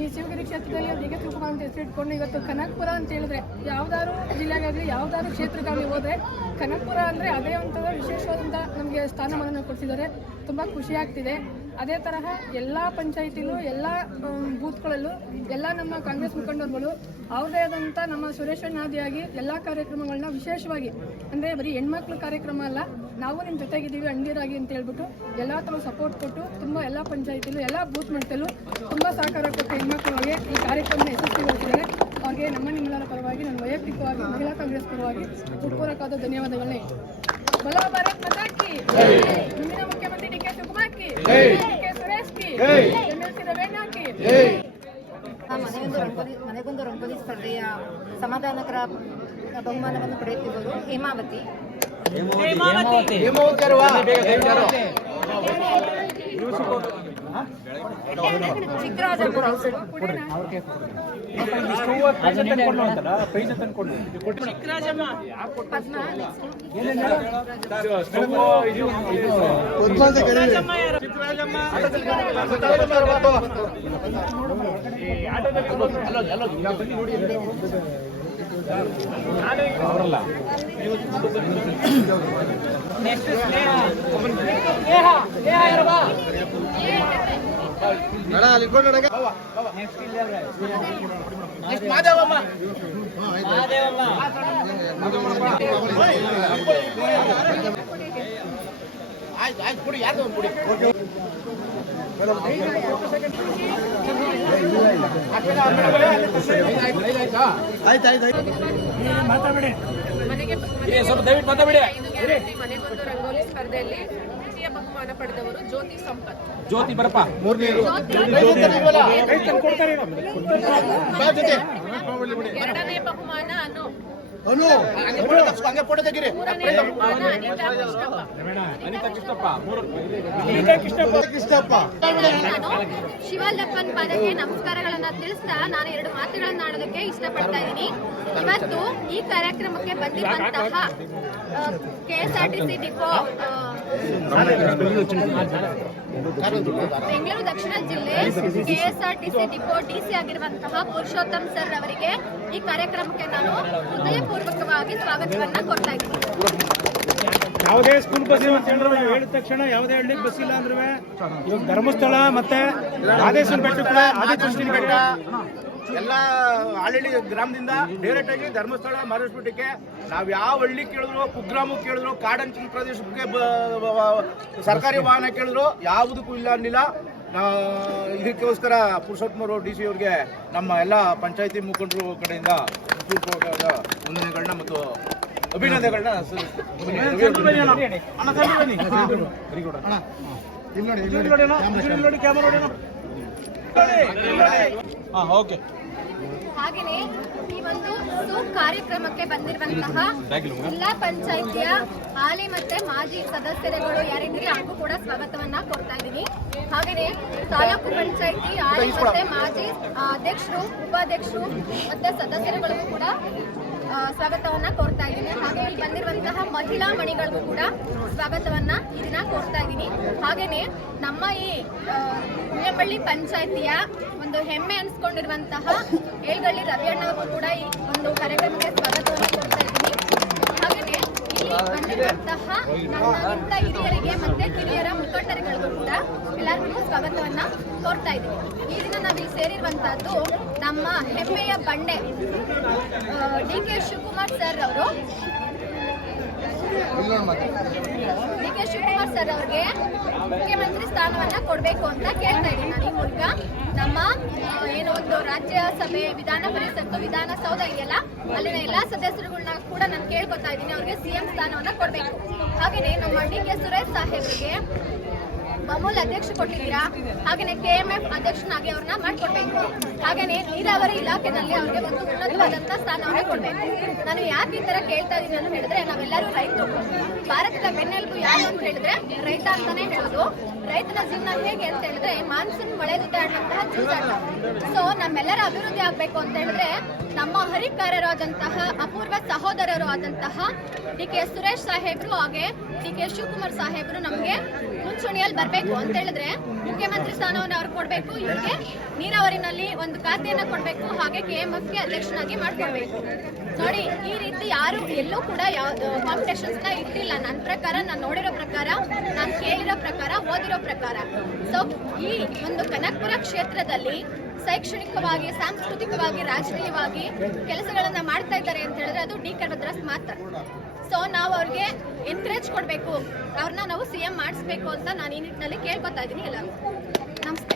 ಈ ಶಿವಗಿರಿ ಕ್ಷೇತ್ರದಲ್ಲಿ DK ಶಿವಕುಮಾರ್ ಅಂತ ಹೆಸರು ಇಟ್ಕೊಂಡು ಇವತ್ತು ಕನಕಪುರ ಅಂತ ಹೇಳಿದ್ರೆ ಯಾವ್ದಾದ್ರು ಜಿಲ್ಲೆಗಾಗಲಿ ಯಾವ್ದಾದ್ರು ಕ್ಷೇತ್ರಕ್ಕಾಗಲಿ ಹೋದ್ರೆ ಕನಕಪುರ ಅಂದರೆ ಅದೇ ಒಂಥರ ವಿಶೇಷವಾದಂಥ ನಮಗೆ ಸ್ಥಾನಮಾನ ಕೊಡ್ತಿದ್ದಾರೆ. ತುಂಬ ಖುಷಿ ಆಗ್ತಿದೆ. ಅದೇ ತರಹ ಎಲ್ಲ ಪಂಚಾಯಿತಿಲೂ ಎಲ್ಲ ಬೂತ್ಗಳಲ್ಲೂ ಎಲ್ಲ ನಮ್ಮ ಕಾಂಗ್ರೆಸ್ ಮುಖಂಡರುಗಳು ಅವ್ರದೇ ಆದಂಥ ನಮ್ಮ ಸುರೇಶನಾದಿಯಾಗಿ ಎಲ್ಲ ಕಾರ್ಯಕ್ರಮಗಳನ್ನ ವಿಶೇಷವಾಗಿ ಅಂದರೆ ಬರೀ ಹೆಣ್ಮಕ್ಳು ಕಾರ್ಯಕ್ರಮ ಅಲ್ಲ, ನಾವು ನಿಮ್ಮ ಜೊತೆಗಿದ್ದೀವಿ ಅಣ್ಣಿರಾಗಿ ಅಂತ ಹೇಳ್ಬಿಟ್ಟು ಎಲ್ಲ ಥರ ಸಪೋರ್ಟ್ ಕೊಟ್ಟು ತುಂಬ ಎಲ್ಲ ಪಂಚಾಯಿತಿಲೂ ಎಲ್ಲ ಬೂತ್ ಮಟ್ಟದಲ್ಲೂ ತುಂಬ ಸಹಕಾರ ಕೊಟ್ಟು ಹೆಣ್ಮಕ್ಳಿಗೆ ಈ ಕಾರ್ಯಕ್ರಮನ ಯಶಸ್ವಿಗೊಳಿಸಿದ್ದಾರೆ. ಅವ್ರಿಗೆ ನಿಮ್ಮೆಲ್ಲರ ಪರವಾಗಿ ನನ್ನ ವೈಯಕ್ತಿಕವಾಗಿ ಮಹಿಳಾ ಕಾಂಗ್ರೆಸ್ ಪರವಾಗಿ ಹೃತ್ಪೂರ್ವಕವಾದ ಧನ್ಯವಾದಗಳನ್ನ ಬಲ ಭಾರತ್ ಮಾತಾ ಕಿ ಮುಂದಿನ ಮುಖ್ಯಮಂತ್ರಿ DK ಶಿವಕುಮಾರ್ ಕಿ, DK ಸುರೇಶ್ ಕಿ, MLC ರವೇನಾ ಕಿ. ಮನೆಗೊಂದು ರಂಗೋಲಿ ಸ್ಪರ್ಧೆಯ ಸಮಾಧಾನಕರ ಬಹುಮಾನವನ್ನು ಪಡೆಯುತ್ತಿರುವುದು ಹೇಮಾವತಿ. ಚಿಕ್ಕರಾಜಪುರ ಅವರಲ್ಲ ಮನೆಗೊಂದು ರಂಗೋಲಿ ಸ್ಪರ್ಧೆಯಲ್ಲಿ ದ್ವಿತೀಯ ಬಹುಮಾನ ಪಡೆದವರು ಜ್ಯೋತಿ ಬರಪ್ಪ. ಎರಡನೇ ಬಹುಮಾನ ಶಿವಲ್ಲಪ್ಪನ್ ಪಾದಕ್ಕೆ ನಮಸ್ಕಾರಗಳನ್ನ ತಿಳಿಸ್ತಾ ನಾನು 2 ಮಾತುಗಳನ್ನ ಆಡೋದಕ್ಕೆ ಇಷ್ಟಪಡ್ತಾ ಇದ್ದೀನಿ. ಇವತ್ತು ಈ ಕಾರ್ಯಕ್ರಮಕ್ಕೆ ಬಂದಿರುವಂತಹ KSRTC ಡಿಪೋ ಬೆಂಗಳೂರು ದಕ್ಷಿಣ ಜಿಲ್ಲೆ KSRTC ಡಿಪೋ DC ಆಗಿರುವಂತಹ ಪುರುಷೋತ್ತಮ್ ಸರ್ ಅವರಿಗೆ ಈ ಕಾರ್ಯಕ್ರಮಕ್ಕೆ ನಾನು ಹೃದಯಪೂರ್ವಕವಾಗಿ ಸ್ವಾಗತವನ್ನ ಕೊಡ್ತಾ ಇದ್ದೀನಿ. ಯಾವುದೇ ಸ್ಕೂಲ್ ಬಸ್ ಹೇಳಿದ ತಕ್ಷಣ ಯಾವುದೇ ಹಳ್ಳಿಗೆ ಬಸ್ ಇಲ್ಲ ಅಂದ್ರೆ ಇವಾಗ ಧರ್ಮಸ್ಥಳ ಮತ್ತೆ ಆದೇಶನ ಬೆಟ್ಟ ಎಲ್ಲ ಹಳ್ಳಿ ಗ್ರಾಮದಿಂದ ಡೈರೆಕ್ಟ್ ಆಗಿ ಧರ್ಮಸ್ಥಳ ಮಹಾರಾಷ್ಟ್ರಕ್ಕೆ ನಾವು ಯಾವ ಹಳ್ಳಿ ಕೇಳಿದ್ರು, ಕುಗ್ರಾಮಕ್ಕೆ ಕೇಳಿದ್ರು, ಕಾಡಂಚಿನ ಪ್ರದೇಶಕ್ಕೆ ಸರ್ಕಾರಿ ವಾಹನ ಕೇಳಿದ್ರು ಯಾವುದಕ್ಕೂ ಇಲ್ಲ ಅನ್ನಿಲ್ಲ. ಇದಕ್ಕೋಸ್ಕರ ಪುರುಷೋತ್ತಮರು DC ಅವ್ರಿಗೆ ನಮ್ಮ ಎಲ್ಲ ಪಂಚಾಯತಿ ಮುಖಂಡರು ಕಡೆಯಿಂದ ಪೂರ್ವಕವಾದ ವಂದನೆಗಳನ್ನ ಮತ್ತು ಅಭಿನಂದನೆಗಳನ್ನ ಹಾಗೆಯೇ ಈ ಒಂದು ಕಾರ್ಯಕ್ರಮಕ್ಕೆ ಬಂದಿರುವಂತಹ ಜಿಲ್ಲಾ ಪಂಚಾಯಿತಿಯ ಹಾಲಿ ಮತ್ತೆ ಮಾಜಿ ಸದಸ್ಯರುಗಳು ಯಾರಿದ್ದೀರಿ ಹಾಗೂ ಕೂಡ ಸ್ವಾಗತವನ್ನ ಕೊಡ್ತಾ ಇದ್ದೀನಿ. ಹಾಗೆಯೇ ತಾಲೂಕು ಪಂಚಾಯಿತಿ ಹಾಲಿ ಮತ್ತೆ ಮಾಜಿ ಅಧ್ಯಕ್ಷರು, ಉಪಾಧ್ಯಕ್ಷರು ಮತ್ತೆ ಸದಸ್ಯರುಗಳಿಗೂ ಕೂಡ ಸ್ವಾಗತವನ್ನ ಕೋರ್ತಾ ಇದ್ದೀನಿ. ಹಾಗೆ ಇಲ್ಲಿ ಬಂದಿರುವಂತಹ ಮಹಿಳಾ ಮಣಿಗಳಿಗೂ ಕೂಡ ಸ್ವಾಗತವನ್ನ ಇದನ್ನ ಕೋರ್ತಾ ಇದ್ದೀನಿ. ಹಾಗೇನೆ ನಮ್ಮ ಈ ಉಯ್ಯಂಬಳ್ಳಿ ಪಂಚಾಯಿತಿಯ ಒಂದು ಹೆಮ್ಮೆ ಅನ್ಸ್ಕೊಂಡಿರುವಂತಹ ಏಳ್ಗಳ್ಳಿ ರವಿಯಣ್ಣಗೂ ಕೂಡ ಈ ಒಂದು ಕಾರ್ಯಕ್ರಮಕ್ಕೆ ಸ್ವಾಗತವನ್ನ ಕೋರ್ತಾ ಇದ್ದೀನಿ. ಹಾಗೇನೆ ಇಲ್ಲಿ ಬಂದಿರುವಂತಹ ನನ್ನಗಿಂತ ಹಿರಿಯರಿಗೆ ಮತ್ತೆ ಕಿರಿಯರ ಮುಖಂಡರುಗಳಿಗೂ ಕೂಡ ಎಲ್ಲರಿಗೂ ಸ್ವಾಗತವನ್ನ ಕೋರ್ತಾ ಇದ್ದೀನಿ. ಈ ದಿನ ನಾವಿಲ್ಲಿ ಸೇರಿರುವಂತಹದ್ದು ನಮ್ಮ ಹೆಮ್ಮೆಯ ಬಂಡೆ DK ಶಿವಕುಮಾರ್ ಸರ್ ಅವರು ಡಿ ಕೆ ಶಿವಕುಮಾರ್ ಸರ್ ಅವ್ರಿಗೆ ಮುಖ್ಯಮಂತ್ರಿ ಸ್ಥಾನವನ್ನ ಕೊಡಬೇಕು ಅಂತ ಕೇಳ್ತಾ ಇದ್ದೀನಿ ನಾನು ಈ ಮೂಲಕ. ನಮ್ಮ ಏನು ಒಂದು ರಾಜ್ಯಸಭೆ, ವಿಧಾನ ಪರಿಷತ್ತು, ವಿಧಾನಸೌಧ ಇದೆಯಲ್ಲ, ಅಲ್ಲಿನ ಎಲ್ಲಾ ಸದಸ್ಯರುಗಳನ್ನ ಕೂಡ ನಾನು ಕೇಳ್ಕೊತಾ ಇದ್ದೀನಿ ಅವ್ರಿಗೆ ಸಿಎಂ ಸ್ಥಾನವನ್ನ ಕೊಡಬೇಕು. ಹಾಗೆಯೇ ನಮ್ಮ ಡಿ ಕೆ ಸುರೇಶ್ ಸಾಹೇಬ್ರಿಗೆ ಅಮೂಲ್ ಅಧ್ಯಕ್ಷ ಕೊಟ್ಟಿದ್ದೀರಾ, ಹಾಗೆಯೇ KMF ಅಧ್ಯಕ್ಷನಾಗಿ ಅವ್ರನ್ನ ಮಾಡ್ಕೊಡ್ಬೇಕು. ಹಾಗೆಯೇ ನೀರಾವರಿ ಇಲಾಖೆನಲ್ಲಿ ಅವ್ರಿಗೆ ಒಂದು ಉನ್ನತವಾದಂತಹ ಸ್ಥಾನವನ್ನ ಕೊಡ್ಬೇಕು. ನಾನು ಯಾಕೆ ಈ ತರ ಕೇಳ್ತಾ ಇದ್ದೀನಿ ಅಂತ ಹೇಳಿದ್ರೆ, ನಾವೆಲ್ಲರೂ ರೈತರು. ಭಾರತದ ಬೆನ್ನೆಲುಬು ಯಾರು ಅಂತ ಹೇಳಿದ್ರೆ ರೈತ ಅಂತಾನೆ ಹೇಳೋದು. ರೈತನ ಜೀವನ ಹೇಗೆ ಅಂತ ಹೇಳಿದ್ರೆ ಮಾನ್ಸೂನ್ ಮಳೆ ಜೊತೆ ಆಡುವಂತಹ ಜೀವನ. ಸೊ ನಮ್ಮೆಲ್ಲರ ಅಭಿವೃದ್ಧಿ ಆಗ್ಬೇಕು ಅಂತ ಹೇಳಿದ್ರೆ ನಮ್ಮ ಹರಿಕಾರರಾದಂತಹ ಅಪೂರ್ವ ಸಹೋದರರು ಆದಂತಹ ಡಿ ಕೆ ಸುರೇಶ್ ಸಾಹೇಬ್ರು ಹಾಗೆ ಡಿ ಕೆ ಶಿವಕುಮಾರ್ ಸಾಹೇಬ್ರು ನಮ್ಗೆ ಮುಂಚೂಣಿಯಲ್ಲಿ ಬರ್ಬೇಕು ಅಂತ ಹೇಳಿದ್ರೆ ಮುಖ್ಯಮಂತ್ರಿ ಸ್ಥಾನವನ್ನು ಅವ್ರು ಕೊಡ್ಬೇಕು. ಇವ್ರಿಗೆ ನೀರಾವರಿನಲ್ಲಿ ಒಂದು ಖಾತೆಯನ್ನ ಕೊಡ್ಬೇಕು, ಹಾಗೆ KMF ಗೆ ಅಧ್ಯಕ್ಷನಾಗಿ ಮಾಡ್ಕೊಡ್ಬೇಕು. ನೋಡಿ, ಈ ರೀತಿ ಯಾರು ಎಲ್ಲೂ ಕೂಡ ಕಾಂಪಿಟೇಷನ್ಸ್ ನ ಇಟ್ಟಿಲ್ಲ. ನನ್ನ ಪ್ರಕಾರ, ನಾನು ನೋಡಿರೋ ಪ್ರಕಾರ, ನಾನು ಕೇಳಿರೋ ಪ್ರಕಾರ, ಓದಿರೋ ಪ್ರಕಾರ. ಸೊ ಈ ಒಂದು ಕನಕಪುರ ಕ್ಷೇತ್ರದಲ್ಲಿ ಶೈಕ್ಷಣಿಕವಾಗಿ, ಸಾಂಸ್ಕೃತಿಕವಾಗಿ, ರಾಜಕೀಯವಾಗಿ ಕೆಲಸಗಳನ್ನ ಮಾಡ್ತಾ ಇದ್ದಾರೆ ಅಂತ ಹೇಳಿದ್ರೆ ಅದು ಡಿ ಕೆ ಭದ್ರಸ್ ಮಾತ್ರ. ಸೊ ನಾವು ಅವ್ರಿಗೆ ಎನ್ಕರೇಜ್ ಕೊಡಬೇಕು, ಅವ್ರನ್ನ ನಾವು CM ಮಾಡಿಸ್ಬೇಕು ಅಂತ ನಾನು ಈ ನಿಟ್ಟಿನಲ್ಲಿ ಕೇಳ್ಕೊತಾ ಇದ್ದೀನಿ ಎಲ್ಲರೂ. ನಮಸ್ತೆ.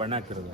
ಬಣ್ಣ ಹಾಕಿರೋದು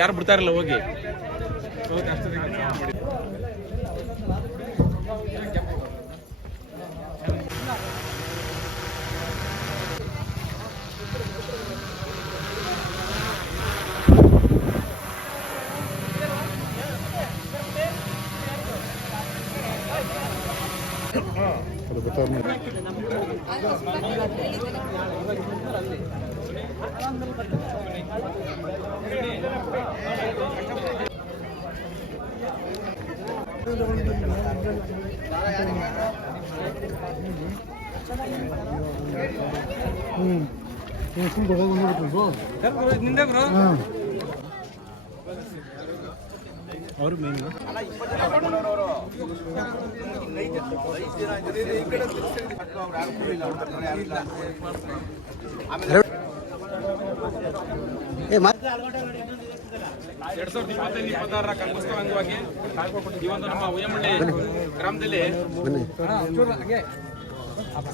ಯಾರು ಬಿಡ್ತಾ ಇರಲ್ಲ ಹೋಗಿ. ಅವರು ಮೇನ್ ಕರ್ಮೋತ್ಸವ ಅಂಗವಾಗಿ ಈ ಒಂದು ನಮ್ಮ ಉಯ್ಯಮಳ್ಳಿ ಗ್ರಾಮದಲ್ಲಿ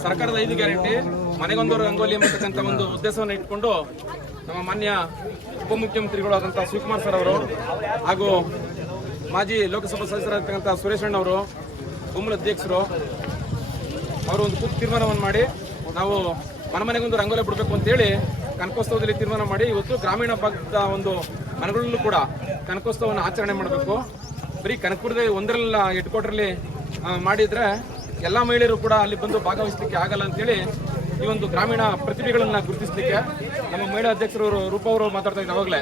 ಸರ್ಕಾರದ 5 ಗ್ಯಾರಂಟಿ ಮನೆಗೊಂದು ರಂಗೋಲಿ ಎಂಬತಕ್ಕಂಥ ಒಂದು ಉದ್ದೇಶವನ್ನು ಇಟ್ಕೊಂಡು ನಮ್ಮ ಮಾನ್ಯ ಉಪಮುಖ್ಯಮಂತ್ರಿಗಳಾದಂಥ ಶಿವಕುಮಾರ್ ಸರ್ ಅವರು ಹಾಗೂ ಮಾಜಿ ಲೋಕಸಭಾ ಸದಸ್ಯರಾಗಿರ್ತಕ್ಕಂಥ ಸುರೇಶ್ ಅಣ್ಣ ಅವರು ಗುಮ್ಮಲ ಅಧ್ಯಕ್ಷರು ಅವರು ಒಂದು ಕೂತು ತೀರ್ಮಾನವನ್ನು ಮಾಡಿ ನಾವು ಮನೆಗೊಂದು ರಂಗೋಲಿ ಬಿಡಬೇಕು ಅಂತೇಳಿ ಕನಕೋತ್ಸವದಲ್ಲಿ ತೀರ್ಮಾನ ಮಾಡಿ ಇವತ್ತು ಗ್ರಾಮೀಣ ಭಾಗದ ಒಂದು ಮನೆಗಳಲ್ಲೂ ಕೂಡ ಕನಕೋತ್ಸವವನ್ನು ಆಚರಣೆ ಮಾಡಬೇಕು. ಬರೀ ಕನಕಪುರದ ಒಂದರಲ್ಲ ಹೆಡ್ಕ್ವಾರ್ಟರ್ಲಿ ಮಾಡಿದ್ರೆ ಎಲ್ಲ ಮಹಿಳೆಯರು ಕೂಡ ಅಲ್ಲಿ ಬಂದು ಭಾಗವಹಿಸಲಿಕ್ಕೆ ಆಗಲ್ಲ ಅಂತೇಳಿ ಈ ಒಂದು ಗ್ರಾಮೀಣ ಪ್ರತಿಭೆಗಳನ್ನ ಗುರುತಿಸಲಿಕ್ಕೆ ನಮ್ಮ ಮಹಿಳಾ ಅಧ್ಯಕ್ಷರು ರೂಪ ಅವರು ಮಾತಾಡ್ತಾ ಇದ್ದಾರೆ ಅವಾಗಲೇ.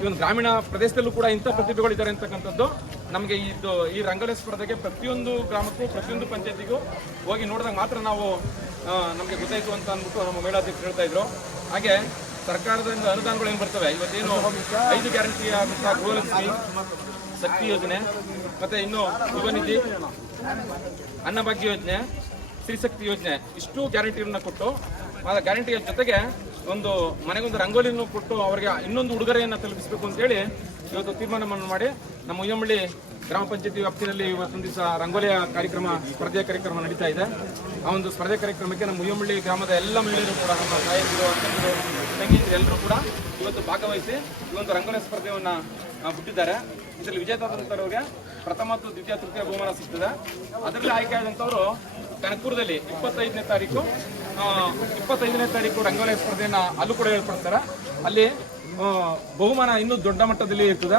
ಈ ಒಂದು ಗ್ರಾಮೀಣ ಪ್ರದೇಶದಲ್ಲೂ ಕೂಡ ಇಂಥ ಪ್ರತಿಭೆಗಳಿದ್ದಾರೆ ಅಂತಕ್ಕಂಥದ್ದು ನಮಗೆ ಈ ರಂಗೋಲಿ ಸ್ಪರ್ಧೆಗೆ ಪ್ರತಿಯೊಂದು ಗ್ರಾಮಕ್ಕೂ ಪ್ರತಿಯೊಂದು ಪಂಚಾಯತಿಗೂ ಹೋಗಿ ನೋಡಿದಾಗ ಮಾತ್ರ ನಾವು ನಮಗೆ ಗೊತ್ತಾಯ್ತು ಅಂತ ಅಂದ್ಬಿಟ್ಟು ನಮ್ಮ ಮಹಿಳಾ ಅಧ್ಯಕ್ಷರು ಹೇಳ್ತಾ ಇದ್ರು. ಹಾಗೆ ಸರ್ಕಾರದಿಂದ ಅನುದಾನಗಳು ಏನು ಬರ್ತವೆ ಇವತ್ತೇನು 5 ಗ್ಯಾರಂಟಿ ಆಗುತ್ತಾ ಗೃಹಲಕ್ಷ್ಮಿ ಶಕ್ತಿ ಯೋಜನೆ ಮತ್ತೆ ಇನ್ನು ಯುವ ನಿಧಿ ಅನ್ನಭಾಗ್ಯ ಯೋಜನೆ ಸ್ತ್ರೀಶಕ್ತಿ ಯೋಜನೆ ಇಷ್ಟು ಗ್ಯಾರಂಟಿಗಳನ್ನ ಕೊಟ್ಟು ಆ ಗ್ಯಾರಂಟಿಯ ಜೊತೆಗೆ ಒಂದು ಮನೆಗೊಂದು ರಂಗೋಲಿಯನ್ನು ಕೊಟ್ಟು ಅವರಿಗೆ ಇನ್ನೊಂದು ಉಡುಗೊರೆಯನ್ನು ತಲುಪಿಸಬೇಕು ಅಂತೇಳಿ ಇವತ್ತು ತೀರ್ಮಾನವನ್ನು ಮಾಡಿ ನಮ್ಮ ಉಯ್ಯಂಬಳ್ಳಿ ಗ್ರಾಮ ಪಂಚಾಯತಿ ವ್ಯಾಪ್ತಿಯಲ್ಲಿ ಇವತ್ತೊಂದು ದಿವಸ ರಂಗೋಲಿಯ ಕಾರ್ಯಕ್ರಮ ಸ್ಪರ್ಧೆಯ ಕಾರ್ಯಕ್ರಮ ನಡೀತಾ ಇದೆ. ಆ ಒಂದು ಸ್ಪರ್ಧೆ ಕಾರ್ಯಕ್ರಮಕ್ಕೆ ನಮ್ಮ ಉಯ್ಯಂಬಳ್ಳಿ ಗ್ರಾಮದ ಎಲ್ಲ ಮಹಿಳೆಯರು ಕೂಡ ನಮ್ಮ ತಾಯಂದಿರು ಅಕ್ಕಂದಿರು ತಂಗಿಯರು ಎಲ್ಲರೂ ಕೂಡ ಇವತ್ತು ಭಾಗವಹಿಸಿ ಈ ಒಂದು ರಂಗೋಲಿ ಸ್ಪರ್ಧೆಯನ್ನು ಬಿಟ್ಟಿದ್ದಾರೆ. ಇದರಲ್ಲಿ ವಿಜೇತಾದಂಥವ್ರಿಗೆ ಪ್ರಥಮ ಮತ್ತು ದ್ವಿತೀಯ ತೃತೀಯ ಬಹುಮಾನ ಸಿಗ್ತದೆ. ಅದರಲ್ಲಿ ಆಯ್ಕೆ ಆದಂಥವರು ಕನಕಪುರದಲ್ಲಿ 25ನೇ ತಾರೀಕು ರಂಗೋಲಿ ಸ್ಪರ್ಧೆಯನ್ನು ಅಲ್ಲೂ ಕೂಡ ಏರ್ಪಡ್ತಾರೆ. ಅಲ್ಲಿ ಬಹುಮಾನ ಇನ್ನೂ ದೊಡ್ಡ ಮಟ್ಟದಲ್ಲಿ ಇರ್ತದೆ.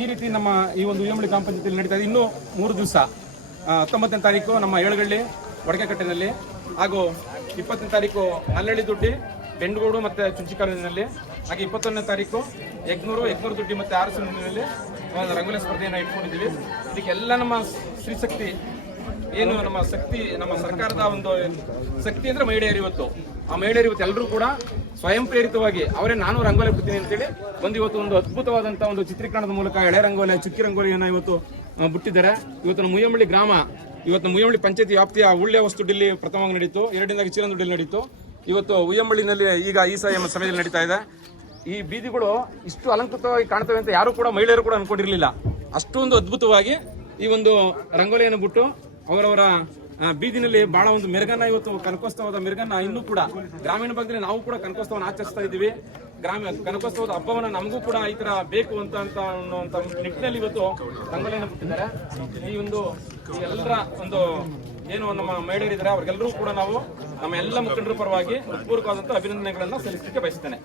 ಈ ರೀತಿ ನಮ್ಮ ಈ ಒಂದು ಉಯ್ಯಂಬಳ್ಳಿ ಗ್ರಾಮ ಪಂಚಾಯತಿಯಲ್ಲಿ ನಡೀತಾ ಇದೆ. ಇನ್ನೂ 3 ದಿವಸ 19ನೇ ತಾರೀಕು ನಮ್ಮ ಏಳಗಳ್ಳಿ ವಡಕೆಕಟ್ಟೆನಲ್ಲಿ ಹಾಗೂ 20ನೇ ತಾರೀಕು ನಲ್ಲಹಳ್ಳಿ ದೊಡ್ಡಿ ಬೆಂಡಗೋಡು ಮತ್ತು ಚುಂಚಿಕಾಲಿನಲ್ಲಿ ಹಾಗೆ 21ನೇ ತಾರೀಕು ಯಗ್ನೂರು ದೊಡ್ಡಿ ಮತ್ತು ಆರ್ಸಿನಲ್ಲಿ ರಂಗೋಲಿ ಸ್ಪರ್ಧೆಯನ್ನು ಇಟ್ಕೊಂಡಿದ್ದೀವಿ. ಇದಕ್ಕೆಲ್ಲ ನಮ್ಮ ಸ್ತ್ರೀಶಕ್ತಿ ಏನು ನಮ್ಮ ಶಕ್ತಿ ನಮ್ಮ ಸರ್ಕಾರದ ಒಂದು ಶಕ್ತಿ ಅಂದ್ರೆ ಮಹಿಳೆಯರು ಇವತ್ತು ಆ ಮಹಿಳೆಯರು ಇವತ್ತು ಎಲ್ಲರೂ ಕೂಡ ಸ್ವಯಂ ಪ್ರೇರಿತವಾಗಿ ಅವರೇ ನಾನು ರಂಗೋಲಿ ಬಿಡ್ತೀನಿ ಅಂತೇಳಿ ಇವತ್ತು ಒಂದು ಅದ್ಭುತವಾದಂಥ ಒಂದು ಚಿತ್ರೀಕರಣದ ಮೂಲಕ ಎಳೆ ರಂಗೋಲಿ ಚುಕ್ಕಿ ರಂಗೋಲಿಯನ್ನು ಇವತ್ತು ಬಿಟ್ಟಿದ್ದಾರೆ. ಇವತ್ತು ನಮ್ಮ ಮುಯ್ಯಂಬಳ್ಳಿ ಗ್ರಾಮ ಇವತ್ತು ಮುಯ್ಯಂಬಳ್ಳಿ ಪಂಚಾಯತಿ ವ್ಯಾಪ್ತಿಯ ಉಳ್ಳೆ ವಸ್ತು ಡಿಲ್ಲಿ ಪ್ರಥಮವಾಗಿ ನಡೀತು. 2ನೇದಾಗಿ ಚೀಲಂದುಡ್ಡಿಲಿ ನಡೀತು. ಇವತ್ತು ಉಯ್ಯಂಬಳ್ಳಿನಲ್ಲಿ ಈಗ ಈ ಸಮಯದಲ್ಲಿ ನಡೀತಾ ಇದೆ. ಈ ಬೀದಿಗಳು ಇಷ್ಟು ಅಲಂಕೃತವಾಗಿ ಕಾಣ್ತವೆ ಅಂತ ಯಾರು ಕೂಡ ಮಹಿಳೆಯರು ಕೂಡ ಅನ್ಕೊಂಡಿರ್ಲಿಲ್ಲ. ಅಷ್ಟೊಂದು ಅದ್ಭುತವಾಗಿ ಈ ಒಂದು ರಂಗೋಲಿಯನ್ನು ಬಿಟ್ಟು ಅವರವರ ಬೀದಿನಲ್ಲಿ ಬಹಳ ಒಂದು ಮೆರುಗನ್ನ ಇವತ್ತು ಕನಕೋತ್ಸವದ ಮೆರುಗನ್ನ ಇನ್ನೂ ಕೂಡ ಗ್ರಾಮೀಣ ಭಾಗದಲ್ಲಿ ನಾವು ಕೂಡ ಕನಕೋತ್ಸವವನ್ನು ಆಚರಿಸ್ತಾ ಇದ್ದೀವಿ. ಕನಕೋತ್ಸವದ ಹಬ್ಬವನ್ನ ನಮಗೂ ಕೂಡ ಈ ತರ ಬೇಕು ಅಂತ ಅನ್ನುವಂತ ನಿಟ್ಟಿನಲ್ಲಿ ಇವತ್ತು ರಂಗೋಲಿಯನ್ನು ಬಿಟ್ಟಿದ್ದಾರೆ. ಈ ಒಂದು ಎಲ್ಲರ ಒಂದು ಏನು ನಮ್ಮ ಮಹಿಳೆಯರಿದ್ದಾರೆ ಅವ್ರಿಗೆಲ್ಲರೂ ಕೂಡ ನಾವು ನಮ್ಮ ಎಲ್ಲ ಮುಖಂಡರ ಪರವಾಗಿ ಪೂರ್ವಕವಾದಂಥ ಅಭಿನಂದನೆಗಳನ್ನ ಸಲ್ಲಿಸಲಿಕ್ಕೆ ಬಯಸ್ತೇನೆ.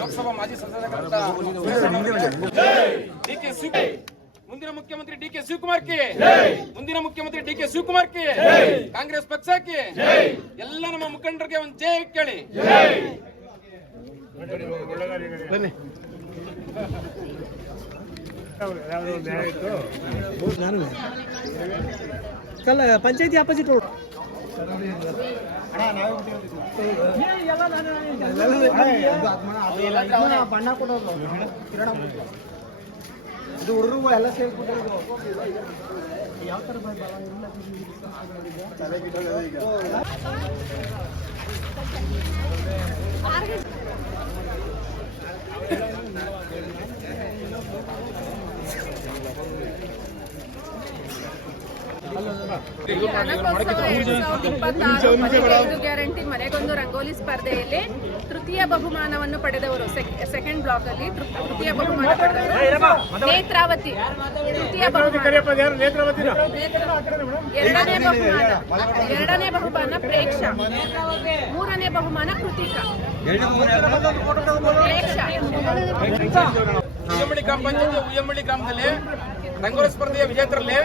ಲೋಕಸಭಾ ಮಾಜಿ ಮುಂದಿನ ಮುಖ್ಯಮಂತ್ರಿ ಡಿ.ಕೆ. ಶಿವಕುಮಾರ್ಗೆ, ಮುಂದಿನ ಮುಖ್ಯಮಂತ್ರಿ ಡಿ.ಕೆ. ಶಿವಕುಮಾರ್ಗೆ, ಕಾಂಗ್ರೆಸ್ ಪಕ್ಷಕ್ಕೆ ಎಲ್ಲ ನಮ್ಮ ಮುಖಂಡರಿಗೆ ಒಂದು ಜೈ ಕೇಳಿ. ಬನ್ನಿ ಪಂಚಾಯತಿ ಆಪೋಸಿಟ್ ರೋಡ್ ಬಣ್ಣ ಕೊಡೋದು ಇದು ಹುಡುಗರು ಎಲ್ಲ ಸೇರ್ಬಿಟ್ಟಿರೋದು ಯಾವ ತರ ಗ್ಯಾರಂಟಿ ಮನೆಗೊಂದು ರಂಗೋಲಿ ಸ್ಪರ್ಧೆಯಲ್ಲಿ ತೃತೀಯ ಬಹುಮಾನವನ್ನು ಪಡೆದವರು ಸೆಕೆಂಡ್ ಬ್ಲಾಕ್ ಅಲ್ಲಿ ತೃತೀಯ ಬಹುಮಾನ ಪಡೆದವರು ನೇತ್ರಾವತಿ. ತೃತೀಯ ಎರಡನೇ ಬಹುಮಾನ ಪ್ರೇಕ್ಷಾ, 3ನೇ ಬಹುಮಾನ ಕೃತಿಕಾ. ಉಯ್ಯಂಬಳ್ಳಿ ಗ್ರಾಮ ಪಂಚಾಯತ್ ಉಯ್ಯಂಬಳ್ಳಿ ಗ್ರಾಮದಲ್ಲಿ ರಂಗೋಲಿ ಸ್ಪರ್ಧೆಯ ವಿಜೇತರಲ್ಲಿ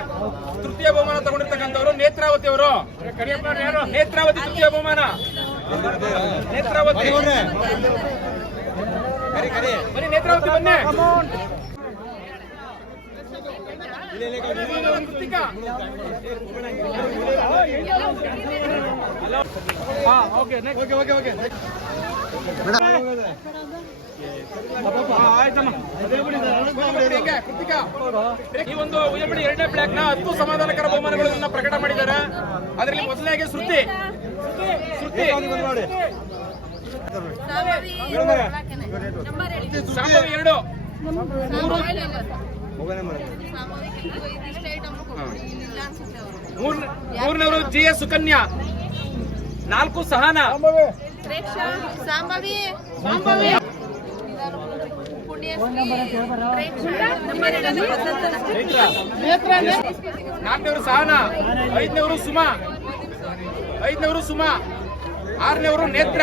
ತೃತೀಯ ಬಹುಮಾನ ತಗೊಂಡಿರ್ತಕ್ಕಂಥವರು ನೇತ್ರಾವತಿ ಅವರು. ನೇತ್ರಾವತಿ ತೃತೀಯ ಬಹುಮಾನ. ನೇತ್ರಾವತಿ ಬನ್ನಿ, ನೇತ್ರಾವತಿ ಬನ್ನಿ. ಕೃತಿಕಾ ಈ ಒಂದು ಉಯ್ಯಂಬಳ್ಳಿ 2ನೇ ಬ್ಲಾಕ್ ನ 10 ಸಮಾಧಾನಕರ ಬಹುಮಾನಗಳನ್ನು ಪ್ರಕಟ ಮಾಡಿದ್ದಾರೆ. ಅದರಲ್ಲಿ ಮೊದಲನೇಗೆ ಶ್ರುತಿ ಶಾಂಭವಿ 2, ಮೂರನೇವರು GS ಸುಕನ್ಯಾ, 4 ಸಹನಾ, ಸಾಂಬವಿ, ನಾಲ್ಕನೇವರು ಸಹನಾ, ಐದನೇವರು ಸುಮಾ, 6ನೇವರು ನೇತ್ರ,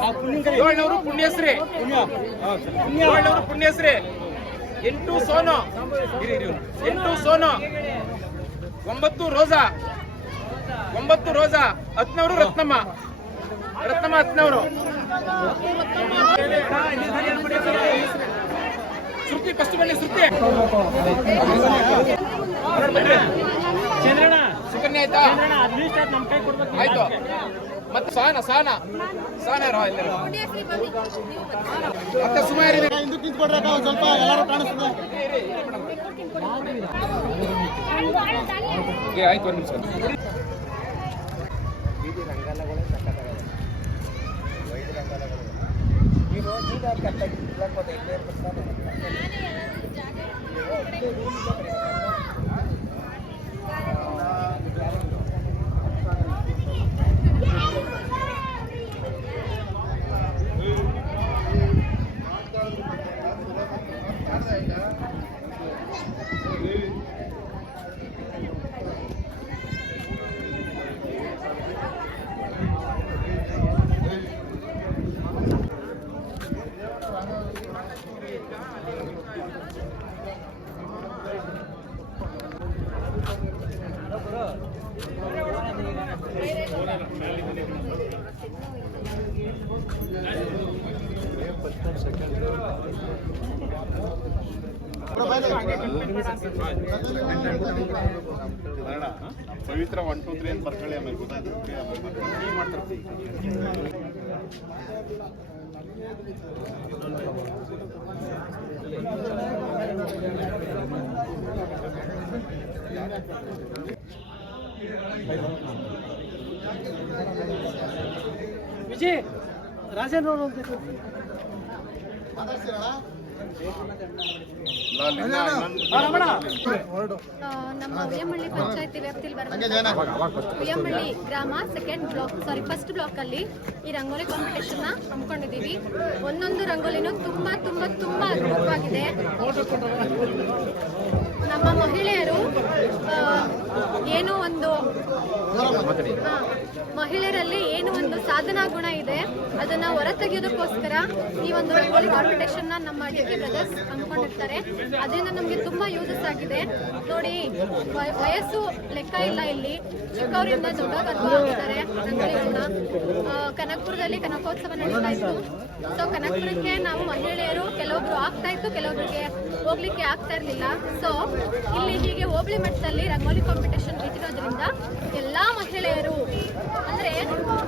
7ನೇವರು ಪುಣ್ಯಶ್ರೀ, 8 ಸೋನು, 9 ರೋಜಾ, 10ನೇವರು ರತ್ನಮ್ಮ, 10ನೇವರು ಶ್ರುತಿ. ಫಸ್ಟ್ ಬನ್ನಿ ಶ್ರುತಿ. ಸುಕನ್ಯಾ ಆಯ್ತಾ? ಆಯ್ತು. ಮತ್ತೆ ಸಹನಾ ಮತ್ತೆ ಸುಮಾರು ಸ್ವಲ್ಪ ಎಲ್ಲರೂ ಕಾಣಿಸ್ತದೆ. ಆಯ್ತು, 1 ನಿಮಿಷ. ಪವಿತ್ರ 1 2 3 ಅಂತ ಬರ್ಕೊಳ್ಳಿ, ಆಮೇಲೆ ವಿಜಯ್ ರಾಜೇಂದ್ರ ಅವರು ನಮ್ಮ ಉಯ್ಯಂಬಳ್ಳಿ ಪಂಚಾಯತಿ ವ್ಯಾಪ್ತಿಯಲ್ಲಿ ಬರುವ ಉಯ್ಯಂಬಳ್ಳಿ ಗ್ರಾಮ ಫಸ್ಟ್ ಬ್ಲಾಕ್ ಅಲ್ಲಿ ಈ ರಂಗೋಲಿ ಕಾಂಪಿಟೇಷನ್ ನ ಹಮ್ಮಿಕೊಂಡಿದ್ದೀವಿ. ಒಂದೊಂದು ರಂಗೋಲಿನೂ ತುಂಬಾ ತುಂಬಾ ತುಂಬಾ ಅದ್ಭುತವಾಗಿದೆ. ನಮ್ಮ ಮಹಿಳೆಯರು ಮಹಿಳೆಯರಲ್ಲಿ ಏನು ಒಂದು ಸಾಧನಾ ಗುಣ ಇದೆ ಅದನ್ನ ಹೊರತೆಗೆಯೋದಕ್ಕೋಸ್ಕರ ಈ ಒಂದು ರಂಗೋಲಿ ಕಾಂಪಿಟೇಷನ್ ನ ನಮ್ಮ ಡಿಕೆ ಬ್ರದರ್ಸ್ ಹಮ್ಮಿಕೊಂಡಿರ್ತಾರೆ. ಅದರಿಂದ ನಮ್ಗೆ ತುಂಬಾ ಯೂಸಸ್ ಆಗಿದೆ. ನೋಡಿ, ವಯಸ್ಸು ಲೆಕ್ಕ ಇಲ್ಲ, ಇಲ್ಲಿ ಚಿಕ್ಕವರಿಂದ ದೊಡ್ಡವರೆಗೂ ಆಗ್ತಾರೆ ರಂಗೋಲಿಗಳನ್ನ. ಕನಕಪುರದಲ್ಲಿ ಕನಕೋತ್ಸವ ನಡೀತಾ ಇತ್ತು. ಸೊ ಕನಕಪುರಕ್ಕೆ ನಾವು ಮಹಿಳೆಯರು ಕೆಲವೊಬ್ರು ಆಗ್ತಾ ಇತ್ತು, ಕೆಲವೊಬ್ಬರಿಗೆ ಹೋಗ್ಲಿಕ್ಕೆ ಆಗ್ತಾ ಇರ್ಲಿಲ್ಲ. ಸೊ ಇಲ್ಲಿ ಹೀಗೆ ಹೋಬಳಿ ಮಟ್ಟದಲ್ಲಿ ರಂಗೋಲಿ ಕಾಂಪಿಟೇಷನ್ ಇಟ್ಟಿರೋದ್ರಿಂದ ಎಲ್ಲಾ ಮಹಿಳೆಯರು ಅಂದ್ರೆ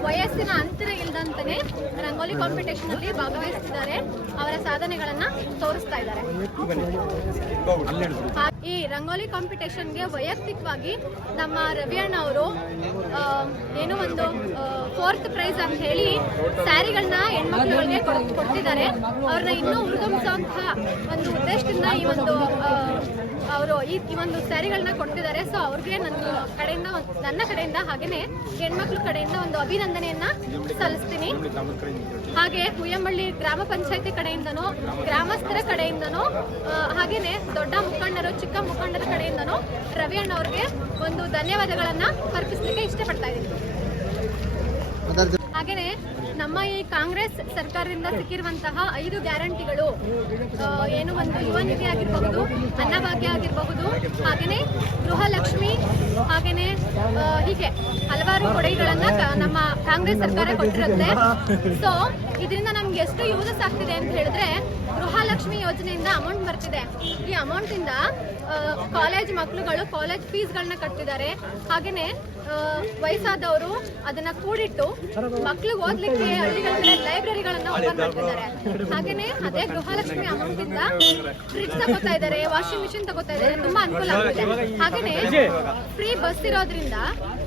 ವಯಸ್ಸಿನ ಅಂತರ ಇಲ್ದಂತಾನೆ ರಂಗೋಲಿ ಕಾಂಪಿಟೇಷನ್ ಅಲ್ಲಿ ಭಾಗವಹಿಸ್ತಿದ್ದಾರೆ, ಅವರ ಸಾಧನೆಗಳನ್ನ ತೋರಿಸ್ತಾ ಇದ್ದಾರೆ. ಈ ರಂಗೋಲಿ ಕಾಂಪಿಟೇಷನ್ಗೆ ವೈಯಕ್ತಿಕವಾಗಿ ನಮ್ಮ ರವಿ ಅಣ್ಣ ಅವರು ಏನೋ ಒಂದು 4th ಪ್ರೈಸ್ ಅಂತ ಹೇಳಿ ಸ್ಯಾರಿಗಳನ್ನ ಹೆಣ್ಮಕ್ಳುಗಳಿಗೆ ಕೊಡ್ತಿದ್ದಾರೆ. ಅವ್ರನ್ನ ಇನ್ನೂ ಹುರಿದುಂಬಿಸುವಂತಹ ಒಂದು ಉದ್ದೇಶದಿಂದ ಈ ಒಂದು ಅವರು ಈ ಒಂದು ಸ್ಯಾರಿಗಳನ್ನ ಕೊಡ್ತಿದ್ದಾರೆ. ಸೊ ಅವ್ರಿಗೆ ನನ್ನ ಕಡೆಯಿಂದ ಹಾಗೇನೆ ಹೆಣ್ಮಕ್ಳ ಕಡೆಯಿಂದ ಒಂದು ಅಭಿನಂದನೆಯನ್ನ ಸಲ್ಲಿಸ್ತೀನಿ. ಹಾಗೆ ಉಯ್ಯಂಬಳ್ಳಿ ಗ್ರಾಮ ಪಂಚಾಯತಿ ಕಡೆಯಿಂದನೂ, ಗ್ರಾಮಸ್ಥರ ಕಡೆಯಿಂದನೂ, ಹಾಗೇನೆ ದೊಡ್ಡ ಮುಖಂಡರು, ಚಿಕ್ಕ ಮುಖಂಡರ ಕಡೆಯಿಂದನೂ ರವಿ ಅಣ್ಣ ಅವ್ರಿಗೆ ಒಂದು ಧನ್ಯವಾದಗಳನ್ನ ಅರ್ಪಿಸಲಿಕ್ಕೆ ಇಷ್ಟಪಡ್ತಾ ಇದ್ದೀನಿ. ಹಾಗೇನೆ ನಮ್ಮ ಈ ಕಾಂಗ್ರೆಸ್ ಸರ್ಕಾರದಿಂದ ಸಿಕ್ಕಿರುವಂತಹ 5 ಗ್ಯಾರಂಟಿಗಳು, ಏನು ಒಂದು ಯುವ ನಿಧಿ ಆಗಿರಬಹುದು, ಅನ್ನಭಾಗ್ಯ ಆಗಿರಬಹುದು, ಹಾಗೇನೆ ಗೃಹಲಕ್ಷ್ಮಿ, ಹಾಗೇನೆ ಹೀಗೆ ಹಲವಾರು ಕೊಡುಗೆಗಳನ್ನ ನಮ್ಮ ಕಾಂಗ್ರೆಸ್ ಸರ್ಕಾರ ಕೊಟ್ಟಿರುತ್ತೆ. ಸೊ ಇದರಿಂದ ನಮ್ಗೆ ಎಷ್ಟು ಯೂಸಸ್ ಆಗ್ತಿದೆ ಅಂತ ಹೇಳಿದ್ರೆ, ಗೃಹಲಕ್ಷ್ಮಿ ಯೋಜನೆಯಿಂದ ಅಮೌಂಟ್ ಬರ್ತಿದೆ. ಈ ಅಮೌಂಟ್ ಇಂದ ಕಾಲೇಜ್ ಮಕ್ಕಳುಗಳು ಕಾಲೇಜ್ ಫೀಸ್ಗಳನ್ನ ಕಟ್ತಿದ್ದಾರೆ. ಹಾಗೇನೆ ವಯಸ್ಸಾದವರು ಅದನ್ನ ಕೂಡಿಟ್ಟು ಮಕ್ಳಿಗೆ ಓದ್ಲಿಕ್ಕೆ ಹಳ್ಳಿಗಳ ಲೈಬ್ರರಿಗಳನ್ನ ಓಪನ್ ಮಾಡ್ತಿದ್ದಾರೆ. ಹಾಗೇನೆ ಅದೇ ಗೃಹಲಕ್ಷ್ಮಿ ಅಮೌಂಟ್ ಇಂದ ಫ್ರಿಡ್ಜ್ ತಗೋತಾ ಇದ್ದಾರೆ, ವಾಷಿಂಗ್ ಮಿಷಿನ್ ತಗೋತಾ ಇದ್ದಾರೆ, ತುಂಬಾ ಅನುಕೂಲ ಆಗುತ್ತೆ. ಹಾಗೇನೆ ಫ್ರೀ ಬಸ್ ಇರೋದ್ರಿಂದ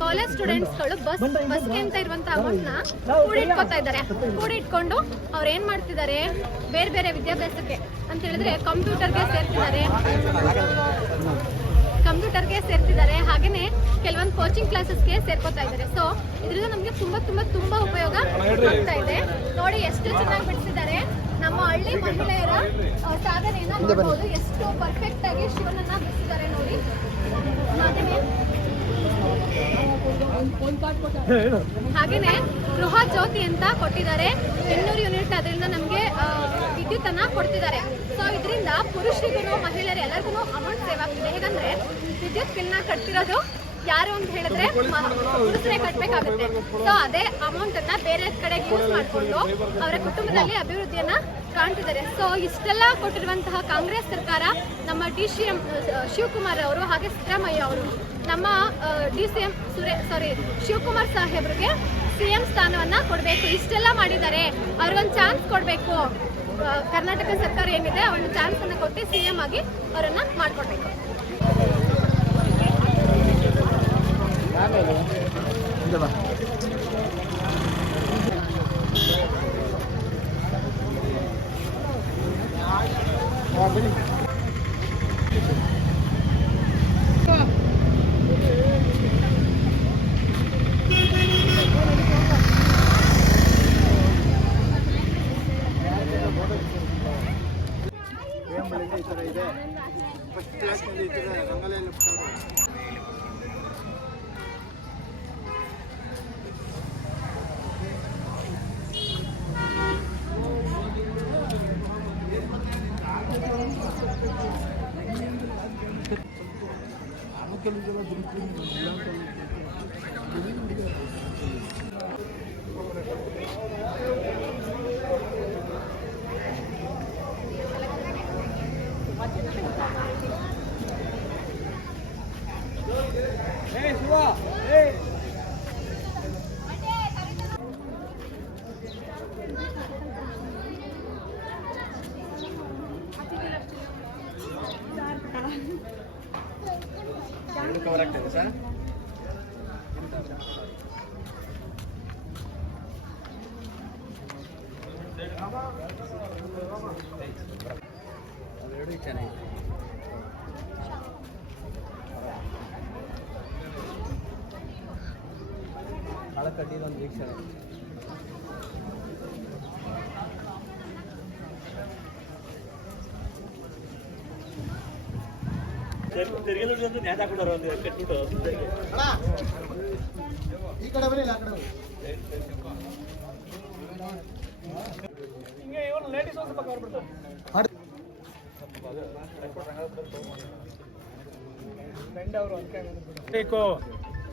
ಕಾಲೇಜ್ ಸ್ಟೂಡೆಂಟ್ಸ್ ಗಳು ಬಸ್ಗೆ ಅಂತ ಇರುವಂತಹ ಅಮೌಂಟ್ ನ ಕೂಡಿಟ್ಕೋತಾ ಇದ್ದಾರೆ. ಕೂಡಿಟ್ಕೊಂಡು ಅವ್ರು ಏನ್ ಮಾಡ್ತಿದ್ದಾರೆ, ಬೇರೆ ಬೇರೆ ವಿದ್ಯಾಭ್ಯಾಸಕ್ಕೆ ಅಂತ ಹೇಳಿದ್ರೆ ಕಂಪ್ಯೂಟರ್ಗೆ ಸೇರ್ತಿದ್ದಾರೆ, ಹಾಗೇನೆ ಕೆಲವೊಂದು ಕೋಚಿಂಗ್ ಕ್ಲಾಸಸ್ಗೆ ಸೇರ್ಕೋತಾ ಇದ್ದಾರೆ. ಸೊ ಇದರಿಂದ ನಮಗೆ ತುಂಬಾ ಉಪಯೋಗ ಆಗ್ತಾ ಇದೆ. ನೋಡಿ ಎಷ್ಟು ಚೆನ್ನಾಗಿ ಬಿಡಿಸಿದ್ದಾರೆ. ನಮ್ಮ ಹಳ್ಳಿ ಮಹಿಳೆಯರ ಸಾಧನೆಯನ್ನ ನೋಡಬಹುದು, ಎಷ್ಟು ಪರ್ಫೆಕ್ಟ್ ಆಗಿ ಶಿವನನ್ನ ಬಿಡಿಸಿದ್ದಾರೆ ನೋಡಿ. ಹಾಗೇನೆ ಗೃಹ ಜ್ಯೋತಿ ಅಂತ ಕೊಟ್ಟಿದ್ದಾರೆ, 200 ಯೂನಿಟ್ ಅದರಿಂದ ನಮಗೆ ವಿದ್ಯುತ್ ಅನ್ನ ಕೊಡ್ತಿದ್ದಾರೆ. ಸೊ ಇದರಿಂದ ಪುರುಷರಿಗೂ ಮಹಿಳೆಯರು ಎಲ್ಲರಿಗೂ ಅಮೌಂಟ್ ಸೇವ್ ಆಗ್ತಿದೆ. ಹೇಗಂದ್ರೆ ವಿದ್ಯುತ್ ಬಿಲ್ ನ ಕಟ್ತಿರೋದು ಯಾರು ಅಂತ ಹೇಳಿದ್ರೆ ಪುರುಷರೇ ಕಟ್ಬೇಕಾಗುತ್ತೆ. ಸೊ ಅದೇ ಅಮೌಂಟ್ ಅನ್ನ ಬೇರೆ ಕಡೆಗೆ ಯೂಸ್ ಮಾಡಿಕೊಂಡು ಅವರ ಕುಟುಂಬದಲ್ಲಿ ಅಭಿವೃದ್ಧಿಯನ್ನ ಕಾಣ್ತಿದ್ದಾರೆ. ಸೊ ಇಷ್ಟೆಲ್ಲ ಕೊಟ್ಟಿರುವಂತಹ ಕಾಂಗ್ರೆಸ್ ಸರ್ಕಾರ, ನಮ್ಮ DCM ಶಿವಕುಮಾರ್ ಅವರು ಹಾಗೆ ಸಿದ್ದರಾಮಯ್ಯ ಅವರು, ನಮ್ಮ DCM ಶಿವಕುಮಾರ್ ಸಾಹೇಬ್ರಿಗೆ CM ಸ್ಥಾನವನ್ನ ಕೊಡಬೇಕು. ಇಷ್ಟೆಲ್ಲ ಮಾಡಿದ್ದಾರೆ, ಅವ್ರಿಗೊಂದು ಚಾನ್ಸ್ ಕೊಡಬೇಕು. ಕರ್ನಾಟಕ ಸರ್ಕಾರ ಏನಿದೆ ಒಂದು ಚಾನ್ಸ್ ಅನ್ನ ಕೊಟ್ಟು CM ಆಗಿ ಅವರನ್ನ ಮಾಡ್ಕೊಡ್ಬೇಕು.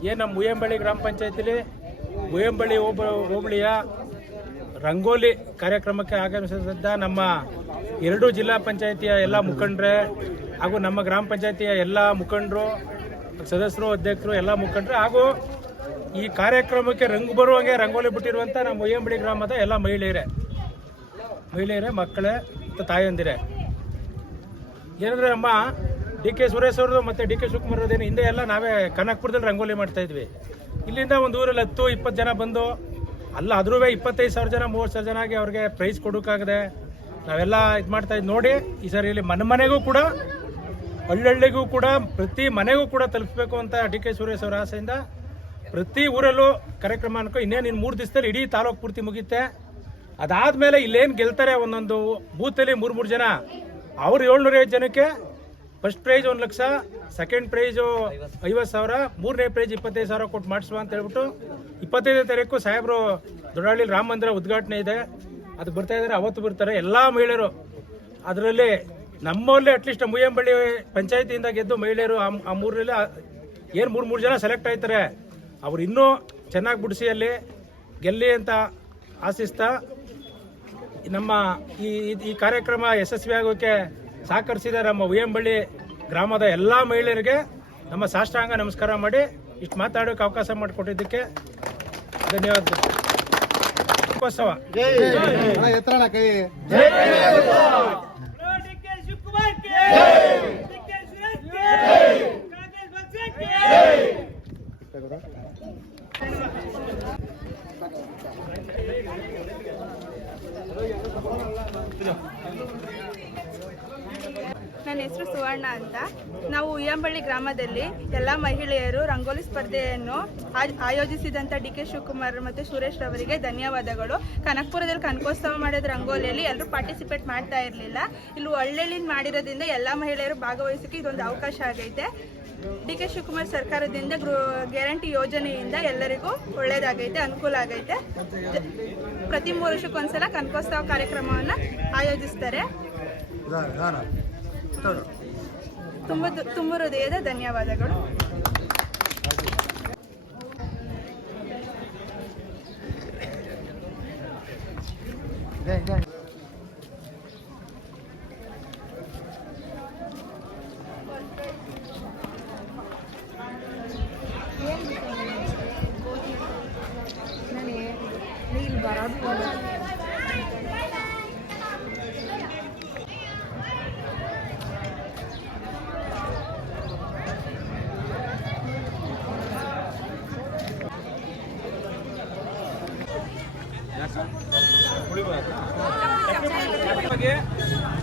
ಏನು ನಮ್ಮ ಮುಯಂಬಳ್ಳಿ ಗ್ರಾಮ ಪಂಚಾಯತಿಲಿ ಮುಯಂಬಳ್ಳಿ ಹೋಬಳಿಯ ರಂಗೋಲಿ ಕಾರ್ಯಕ್ರಮಕ್ಕೆ ಆಗಮಿಸಿದ ನಮ್ಮ 2 ಜಿಲ್ಲಾ ಪಂಚಾಯತಿಯ ಎಲ್ಲ ಮುಖಂಡರೇ ಹಾಗೂ ನಮ್ಮ ಗ್ರಾಮ ಪಂಚಾಯತಿಯ ಎಲ್ಲ ಮುಖಂಡರು, ಸದಸ್ಯರು, ಅಧ್ಯಕ್ಷರು, ಎಲ್ಲ ಮುಖಂಡರು ಹಾಗೂ ಈ ಕಾರ್ಯಕ್ರಮಕ್ಕೆ ರಂಗು ಬರುವಂಗೆ ರಂಗೋಲಿ ಬಿಟ್ಟಿರುವಂಥ ನಮ್ಮ ಮುಯಂಬಳ್ಳಿ ಗ್ರಾಮದ ಎಲ್ಲ ಮಹಿಳೆಯರೇ, ಮಕ್ಕಳೇ ಮತ್ತು ತಾಯಂದಿರೇ. ಏನಂದರೆ ನಮ್ಮ DK ಸುರೇಶ್ ಅವ್ರದ್ದು ಮತ್ತು DK ಶಿವಕುಮಾರ್ ಅವ್ರದ್ದೇನು ಹಿಂದೆ ಎಲ್ಲ ನಾವೇ ಕನಕಪುರದಲ್ಲಿ ರಂಗೋಲಿ ಮಾಡ್ತಾಯಿದ್ವಿ. ಇಲ್ಲಿಂದ ಒಂದು ಊರಲ್ಲಿ 10-20 ಜನ ಬಂದು ಅದ್ರೂ 25,000 ಜನ 30,000 ಜನಗೆ ಅವ್ರಿಗೆ ಪ್ರೈಸ್ ಕೊಡೋಕ್ಕಾಗದೆ ನಾವೆಲ್ಲ ಇದು ಮಾಡ್ತಾಯಿದ್ದು ನೋಡಿ, ಈ ಸರಿ ಇಲ್ಲಿ ಮನೆಗೂ ಕೂಡ ಹಳ್ಳಿಗೂ ಕೂಡ ಪ್ರತಿ ಮನೆಗೂ ಕೂಡ ತಲುಪಿಸ್ಬೇಕು ಅಂತ DK ಸುರೇಶ್ ಅವರ ಆಸೆಯಿಂದ ಪ್ರತಿ ಊರಲ್ಲೂ ಕಾರ್ಯಕ್ರಮ ಅನ್ಕೊ ಇನ್ನೇನು 3 ದಿವಸದಲ್ಲಿ ಇಡೀ ತಾಲೂಕು ಪೂರ್ತಿ ಮುಗಿಯುತ್ತೆ. ಅದಾದಮೇಲೆ ಇಲ್ಲೇನು ಗೆಲ್ತಾರೆ ಒಂದೊಂದು ಬೂತಲ್ಲಿ 3 ಜನ, ಅವ್ರು 750 ಜನಕ್ಕೆ first prize 1 lakh, second price 50,000, 3ನೇ ಪ್ರೈಸ್ 25,000 ಕೊಟ್ಟು ಮಾಡಿಸುವ ಅಂತ ಹೇಳ್ಬಿಟ್ಟು 25ನೇ ತಾರೀಕು ಸಾಹೇಬರು ದೊಡ್ಡಹಳ್ಳಿ ರಾಮ ಮಂದಿರ ಉದ್ಘಾಟನೆ ಇದೆ, ಅದು ಬರ್ತಾ ಇದ್ದಾರೆ. ಅವತ್ತು ಬರ್ತಾರೆ ಎಲ್ಲ ಮಹಿಳೆಯರು. ಅದರಲ್ಲಿ ನಮ್ಮಲ್ಲಿ ಅಟ್ಲೀಸ್ಟ್ ಮುಯಂಬಳ್ಳಿ ಪಂಚಾಯತಿಯಿಂದ ಗೆದ್ದು ಮಹಿಳೆಯರು ಆ ಮೂರಲ್ಲಿ ಏನು 3 ಜನ ಸೆಲೆಕ್ಟ್ ಆಯ್ತಾರೆ. ಅವ್ರು ಇನ್ನೂ ಚೆನ್ನಾಗಿ ಬಿಡಿಸಿ ಅಲ್ಲಿ ಗೆಲ್ಲಿ ಅಂತ ಆಶಿಸ್ತಾ ನಮ್ಮ ಈ ಕಾರ್ಯಕ್ರಮ ಯಶಸ್ವಿ ಆಗೋಕ್ಕೆ ಸಹಕರಿಸಿದ ನಮ್ಮ ಮುಯಂಬಳ್ಳಿ ಗ್ರಾಮದ ಎಲ್ಲ ಮಹಿಳೆಯರಿಗೆ ನಮ್ಮ ಸಾಷ್ಟಾಂಗ ನಮಸ್ಕಾರ ಮಾಡಿ ಇಷ್ಟು ಮಾತಾಡೋಕ್ಕೆ ಅವಕಾಶ ಮಾಡಿಕೊಟ್ಟಿದ್ದಕ್ಕೆ ಧನ್ಯವಾದಗಳು. ಕನಕೋತ್ಸವ. ನನ್ನ ಹೆಸರು ಸುವರ್ಣ ಅಂತ. ನಾವು ಉಯ್ಯಂಬಳ್ಳಿ ಗ್ರಾಮದಲ್ಲಿ ಎಲ್ಲ ಮಹಿಳೆಯರು ರಂಗೋಲಿ ಸ್ಪರ್ಧೆಯನ್ನು ಆಯೋಜಿಸಿದಂಥ ಡಿ.ಕೆ. ಶಿವಕುಮಾರ್ ಮತ್ತು ಸುರೇಶ್ ರವರಿಗೆ ಧನ್ಯವಾದಗಳು. ಕನಕಪುರದಲ್ಲಿ ಕನಕೋತ್ಸವ ಮಾಡಿದ ರಂಗೋಲಿಯಲ್ಲಿ ಎಲ್ಲರೂ ಪಾರ್ಟಿಸಿಪೇಟ್ ಮಾಡ್ತಾ ಇರಲಿಲ್ಲ. ಇಲ್ಲಿ ಒಳ್ಳೆಳ್ಳಿನ ಮಾಡಿರೋದ್ರಿಂದ ಎಲ್ಲ ಮಹಿಳೆಯರು ಭಾಗವಹಿಸೋಕ್ಕೆ ಇದೊಂದು ಅವಕಾಶ ಆಗೈತೆ. ಡಿ.ಕೆ. ಶಿವಕುಮಾರ್ ಸರ್ಕಾರದಿಂದ ಗ್ಯಾರಂಟಿ ಯೋಜನೆಯಿಂದ ಎಲ್ಲರಿಗೂ ಒಳ್ಳೆಯದಾಗೈತೆ, ಅನುಕೂಲ ಆಗೈತೆ. ಪ್ರತಿ 3 ವರ್ಷಕ್ಕೊಂದ್ಸಲ ಕನಕೋತ್ಸವ ಕಾರ್ಯಕ್ರಮವನ್ನು ಆಯೋಜಿಸ್ತಾರೆ. ತುಂಬ ಹೃದಯದ ಧನ್ಯವಾದಗಳು.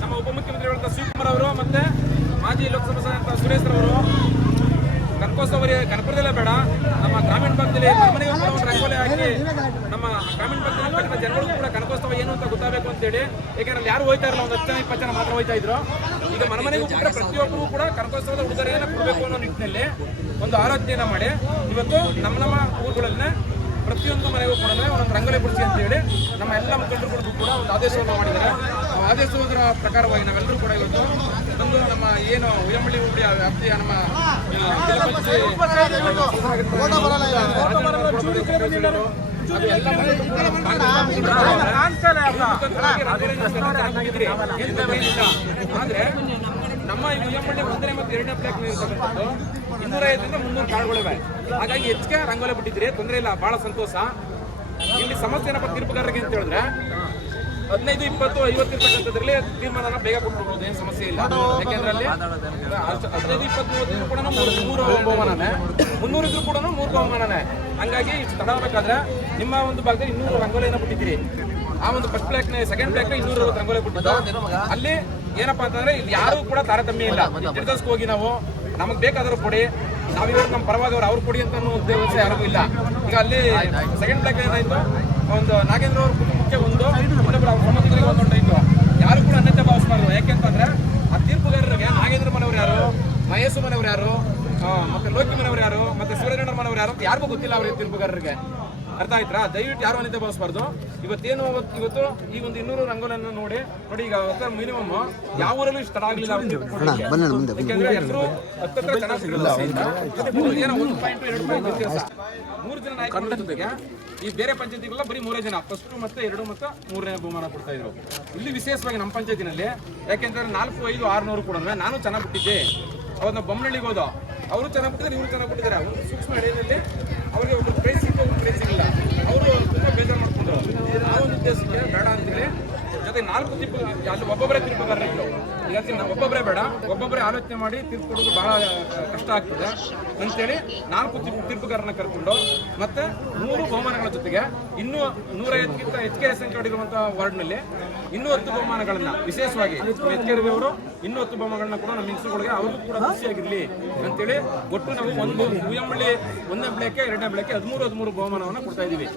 ನಮ್ಮ ಉಪಮುಖ್ಯಮಂತ್ರಿಗಳಾದ ಶಿವಕುಮಾರ್ ಅವರು ಮತ್ತೆ ಮಾಜಿ ಲೋಕಸಭಾ ಸದಸ್ಯ ಸುರೇಶ್ ರವರು ಕನಕೋತ್ಸವರಿಗೆ ಕನಕಪುರದಲ್ಲೇ ಬೇಡ, ನಮ್ಮ ಗ್ರಾಮೀಣ ಭಾಗದಲ್ಲಿ ಮನೆಗೂ ಕೂಡ ಒಂದು ರಂಗೋಲಿ ಹಾಕಿ ನಮ್ಮ ಗ್ರಾಮೀಣ ಭಾಗದಲ್ಲಿ ಜನಗಳಿಗೂ ಕೂಡ ಕನಕೋತ್ಸವ ಏನು ಅಂತ ಗೊತ್ತಾಗಬೇಕು ಅಂತೇಳಿ. ಯಾಕಂದ್ರೆ ಯಾರು ಹೋಯ್ತಾ ಇರಲ್ಲ, ಒಂದು 10 ಜನ 20 ಜನ ಮಾತ್ರ ಹೋಯ್ತಾ ಇದ್ರು. ಈಗ ಮನೆಗೂ ಕೂಡ ಪ್ರತಿಯೊಬ್ಬರು ಕೂಡ ಕನಕೋತ್ಸವದ ಉಡುಗೊರೆಯನ್ನು ಕೊಡಬೇಕು ಅನ್ನೋ ನಿಟ್ಟಿನಲ್ಲಿ ಒಂದು ಆಲೋಚನೆಯನ್ನು ಮಾಡಿ ಇವತ್ತು ನಮ್ಮ ಊರುಗಳಲ್ಲೇ ಪ್ರತಿಯೊಂದು ಮನೆಗೂ ಕೂಡ ಒಂದೊಂದು ರಂಗೋಲಿ ಬಿಡಿಸಿ ಅಂತೇಳಿ ನಮ್ಮ ಎಲ್ಲ ಮುಖಂಡರು ಕೂಡ ಒಂದು ಆದೇಶವನ್ನು ಮಾಡಿದ್ದಾರೆ. ಆ ಆದೇಶದ ಪ್ರಕಾರವಾಗಿ ನಾವೆಲ್ಲರೂ ಕೂಡ ಇವತ್ತು ಒಂದು ನಮ್ಮ ಏನು ಉಯ್ಯಂಬಳ್ಳಿ ಹೋಬಳಿಯ ವ್ಯಾಪ್ತಿಯ ನಮ್ಮ ಆದ್ರೆ ನಮ್ಮ ಈ ಉಯ್ಯಂಬಳ್ಳಿ 1ನೇ ಮತ್ತು 2ನೇ ಬ್ಲಾಕ್ ಇರ್ತಕ್ಕಂಥದ್ದು 250ರಿಂದ 300 ಕಾರ್ಡ್ಗಳಿವೆ. ಹಾಗಾಗಿ ಹೆಚ್ಚಿಗೆ ರಂಗೋಲಿ ಬಿಟ್ಟಿದ್ರಿ, ತೊಂದರೆ ಇಲ್ಲ, ಬಹಳ ಸಂತೋಷ. ಇಲ್ಲಿ ಸಮಸ್ಯೆ ಏನಪ್ಪ ತೀರ್ಪುಗಾರರಿಗೆ ಅಂತ ಹೇಳಿದ್ರೆ 15, 20, 50 ಇರ್ತಕ್ಕಂಥದ್ರಲ್ಲಿ ತೀರ್ಮಾನ ಬೇಗ ಕೊಟ್ಬಿಡ್ಬೋದು, ಏನು ಸಮಸ್ಯೆ ಇಲ್ಲ. ಯಾಕೆಂದ್ರೆ ಅಲ್ಲಿ 15, 20, 30 ಕೂಡ 3 ಬಹುಮಾನನೇ, 300 ಇದ್ರು ಕೂಡ 3 ಬಹುಮಾನನೇ. ಹಂಗಾಗಿ ಇಷ್ಟು ತಡ ಆಗಬೇಕಾದ್ರೆ ನಿಮ್ಮ ಒಂದು ಭಾಗದಲ್ಲಿ 200 ರಂಗೋಲಿಯನ್ನು ಬಿಟ್ಟಿದ್ದೀರಿ. ಆ ಒಂದು ಫಸ್ಟ್ ಬ್ಲಾಕ್ನ ಸೆಕೆಂಡ್ ಬ್ಲಾಕ್ನ 250 ರಂಗೋಲಿ ಬಿಟ್ಟಿದ್ದು. ಅಲ್ಲಿ ಏನಪ್ಪಾ ಅಂತಂದ್ರೆ ಇಲ್ಲಿ ಯಾರು ಕೂಡ ತಾರತಮ್ಯ ಇಲ್ಲ. ನಿರ್ದೇಶಕ್ಕೆ ಹೋಗಿ ನಾವು ನಮಗೆ ಬೇಕಾದರೂ ಕೊಡಿ, ನಾವಿವರು ನಮ್ಮ ಪರವಾದವರು ಅವ್ರು ಕೊಡಿ ಅಂತ ಅನ್ನೋ ಉದ್ದೇಶ ಯಾರಿಗೂ ಇಲ್ಲ. ಈಗ ಅಲ್ಲಿ ಸೆಕೆಂಡ್ ಬ್ಲಾಕ್ ಏನಾಯ್ತು, ಒಂದು ನಾಗೇಂದ್ರ ಅವ್ರ ಕುಟುಂಬಕ್ಕೆ ಒಂದು ಅವ್ರ ಸಂಬಂಧಿಕರಿಗೆ ಒಂದೊಂದಾಯ್ತು. ಯಾರು ಕೂಡ ಅನ್ಯತೆ ಭಾವಿಸಬಾರ್ದು. ಯಾಕೆಂತಂದ್ರೆ ಆ ತೀರ್ಪುಗಾರರಿಗೆ ನಾಗೇಂದ್ರ ಮನೆಯವ್ರು ಯಾರು, ಮಹೇಶ್ ಮನೆಯವ್ರು ಯಾರು, ಮತ್ತೆ ಲೋಕಿ ಮನೆಯವ್ರು ಯಾರು, ಮತ್ತೆ ಸೂರ್ಯಣ್ಣ ಮನೆಯವ್ರು ಯಾರು ಅಂತ ಯಾರಿಗೂ ಗೊತ್ತಿಲ್ಲ ಅವ್ರಿಗೆ ತೀರ್ಪುಗಾರರಿಗೆ. ಅರ್ಥ ಆಯ್ತಾ? ದಯವಿಟ್ಟು ಯಾರು ಅನ್ಯತೆ ಭಾವಿಸಬಾರ್ದು. ಇವತ್ತೇನು ಇವತ್ತು ಈ ಒಂದು 200 ರಂಗೋಲಿಯನ್ನು ನೋಡಿ ಈಗ ಮಿನಿಮಮ್ ಯಾವ ಊರಲ್ಲೂ ಇಷ್ಟು ತಡ ಆಗಲಿಲ್ಲ. ಯಾಕೆಂದ್ರೆ ಹೆಸರು ಹತ್ತತ್ರ ಚೆನ್ನಾಗಿ ಸಿಗಲ್ಲ. 1 ಪಾಯಿಂಟ್ 2 ಪಾಯಿಂಟ್ ವ್ಯತ್ಯಾಸ. 3 ಜನ ನಾಯಕರ ಜೊತೆಗೆ ಈ ಬೇರೆ ಪಂಚಾಯತಿಗಳೆಲ್ಲ ಬರೀ 3 ಜನ, ಫಸ್ಟ್ ಮತ್ತೆ 2 ಮತ್ತು 3ನೇ ಬಹುಮಾನ ಕೊಡ್ತಾ ಇದ್ರು. ಇಲ್ಲಿ ವಿಶೇಷವಾಗಿ ನಮ್ಮ ಪಂಚಾಯತಿನಲ್ಲಿ ಯಾಕೆಂದ್ರೆ 4, 5, 600 ಕೂಡ ನಾನು ಚೆನ್ನಾಗಿ ಬಿಟ್ಟಿದ್ದೆ. ಅವನ್ನ ಬೊಮ್ಮನಹಳ್ಳಿಗೆ ಹೋದ, ಅವರು ಚೆನ್ನಾಗಿ ಬಿಟ್ಟಿದ್ದಾರೆ, ಇವರು ಚೆನ್ನಾಗಿ ಬಿಟ್ಟಿದ್ದಾರೆ. ಒಂದು ಸೂಕ್ಷ್ಮ ಏರಿಯಾದಲ್ಲಿ ಅವರಿಗೆ ಒಬ್ಬರು ಪ್ರೈಸ್ ಸಿಕ್ಕ, ಒಬ್ಬರು ಪ್ರೈಸ್ ಸಿಗಲಿಲ್ಲ. ಅವರು ತುಂಬ ಬೇಜಾರು ಮಾಡ್ಕೊಂಡ್ರು. ಆ ಒಂದು ಉದ್ದೇಶಕ್ಕೆ ಬೇಡ ಅಂತೇಳಿ ಜೊತೆ 4 ತೀರ್ಪು ಅಲ್ಲಿ ಒಬ್ಬೊಬ್ಬರೇ ತೀರ್ಪುಗಾರರಿದ್ರು. ಈಗ ಒಬ್ಬೊಬ್ಬರೇ ಬೇಡ, ಒಬ್ಬೊಬ್ಬರೇ ಆಲೋಚನೆ ಮಾಡಿ ತೀರ್ಪು ಕೊಡೋದು ಬಹಳ ಕಷ್ಟ ಆಗ್ತದೆ ಅಂತೇಳಿ 4 ತೀರ್ಪುಗಾರನ ಕರ್ಕೊಂಡು ಮತ್ತೆ 3 ಬಹುಮಾನಗಳ ಜೊತೆಗೆ ಇನ್ನೂ 150ಕ್ಕಿಂತ ಹೆಚ್ಚಿಗೆ ಸಂಖ್ಯೆ ಹೊಡಿರುವಂತಹ ವಾರ್ಡ್ನಲ್ಲಿ ಇನ್ನೂ 10 ಬಹುಮಾನಗಳನ್ನ ವಿಶೇಷವಾಗಿ ಎಚ್ಕೆರವಿ ಅವರು ಇನ್ನೂ 10 ಬಹುಮಾನಗಳನ್ನ ಕೂಡ ನಮ್ಮ ಹೆಂಗಸುಗಳಿಗೆ ಅವ್ರಿಗೂ ಕೂಡ ಖುಷಿಯಾಗಿರ್ಲಿ ಅಂತೇಳಿ ಒಟ್ಟು ನಾವು ಒಂದು ಉಯ್ಯಂಬಳ್ಳಿ 1ನೇ ಬ್ಲಾಕ್ಗೆ 2ನೇ ಬ್ಲಾಕ್ಗೆ 13 ಬಹುಮಾನವನ್ನು ಕೊಡ್ತಾ ಇದ್ದೀವಿ.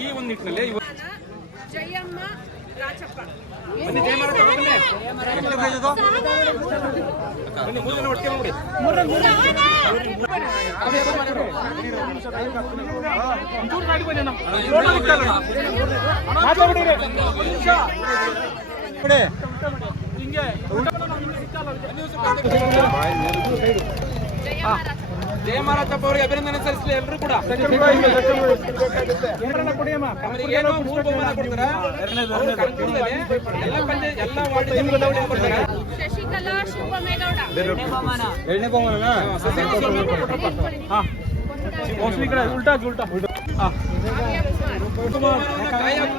ಈ ಒಂದು ನಿಟ್ಟಿನಲ್ಲಿ ಜಯಮ್ಮ ರಾಚಪ್ಪ ಬನ್ನಿ, ಜಯಮಾರ ಬನ್ನಿ, 3 ಜನ ಒಟ್ಟಿಗೆ ನೋಡಿ. ಜಯಮಾರಪ್ಪ ಅವರಿಗೆ ಅಭಿನಂದನೆ ಸಲ್ಲಿಸಲಿ ಎಲ್ಲರೂ ಕೂಡ. ಏನೋ 3 ಬಹುಮಾನ ಕೊಡ್ತಾರೆ. ಎಲ್ಲ ಪಂಚಾಯತ್ ಎಲ್ಲ ವಾರ್ಡ್ ಕೊಡ್ತಾರೆ. ಶಶಿಕಲಾ ಶಿವಮೇಗೌಡ 2ನೇ ಬಹುಮಾನ ಉಲ್ಟಾ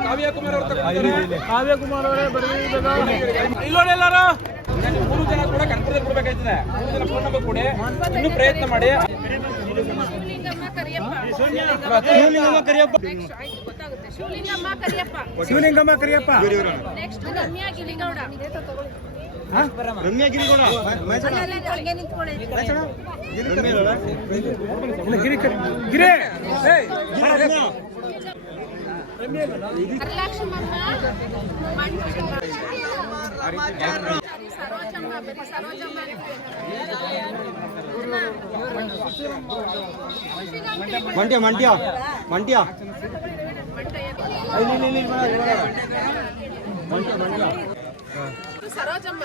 ಕಾವ್ಯ ಕುಮಾರ್ ಅವರು ತಗೊಂಡಿದ್ದಾರೆ. ಕಾವ್ಯಕುಮಾರ್ ಅವರೇ ಬರಬೇಕು. ಇನ್ನು 3 ಜನ ಕೂಡ ಕನಕಪುರದಲ್ಲಿ ಕೊಡ್ಬೇಕಾಯ್ತದೆ. 3 ಜನ ಫೋನ್ ನಂಬರ್ ಕೊಡಿ, ಇನ್ನೂ ಪ್ರಯತ್ನ ಮಾಡಿ. ಶಿವಲಿಂಗಮ್ಮ ಕರಿಯಪ್ಪ. ಗಿರಿ ಮಂಡ್ಯ ಮಂಡ್ಯ ಮಂಡ್ಯ ಸರೋಜಮ್ಮ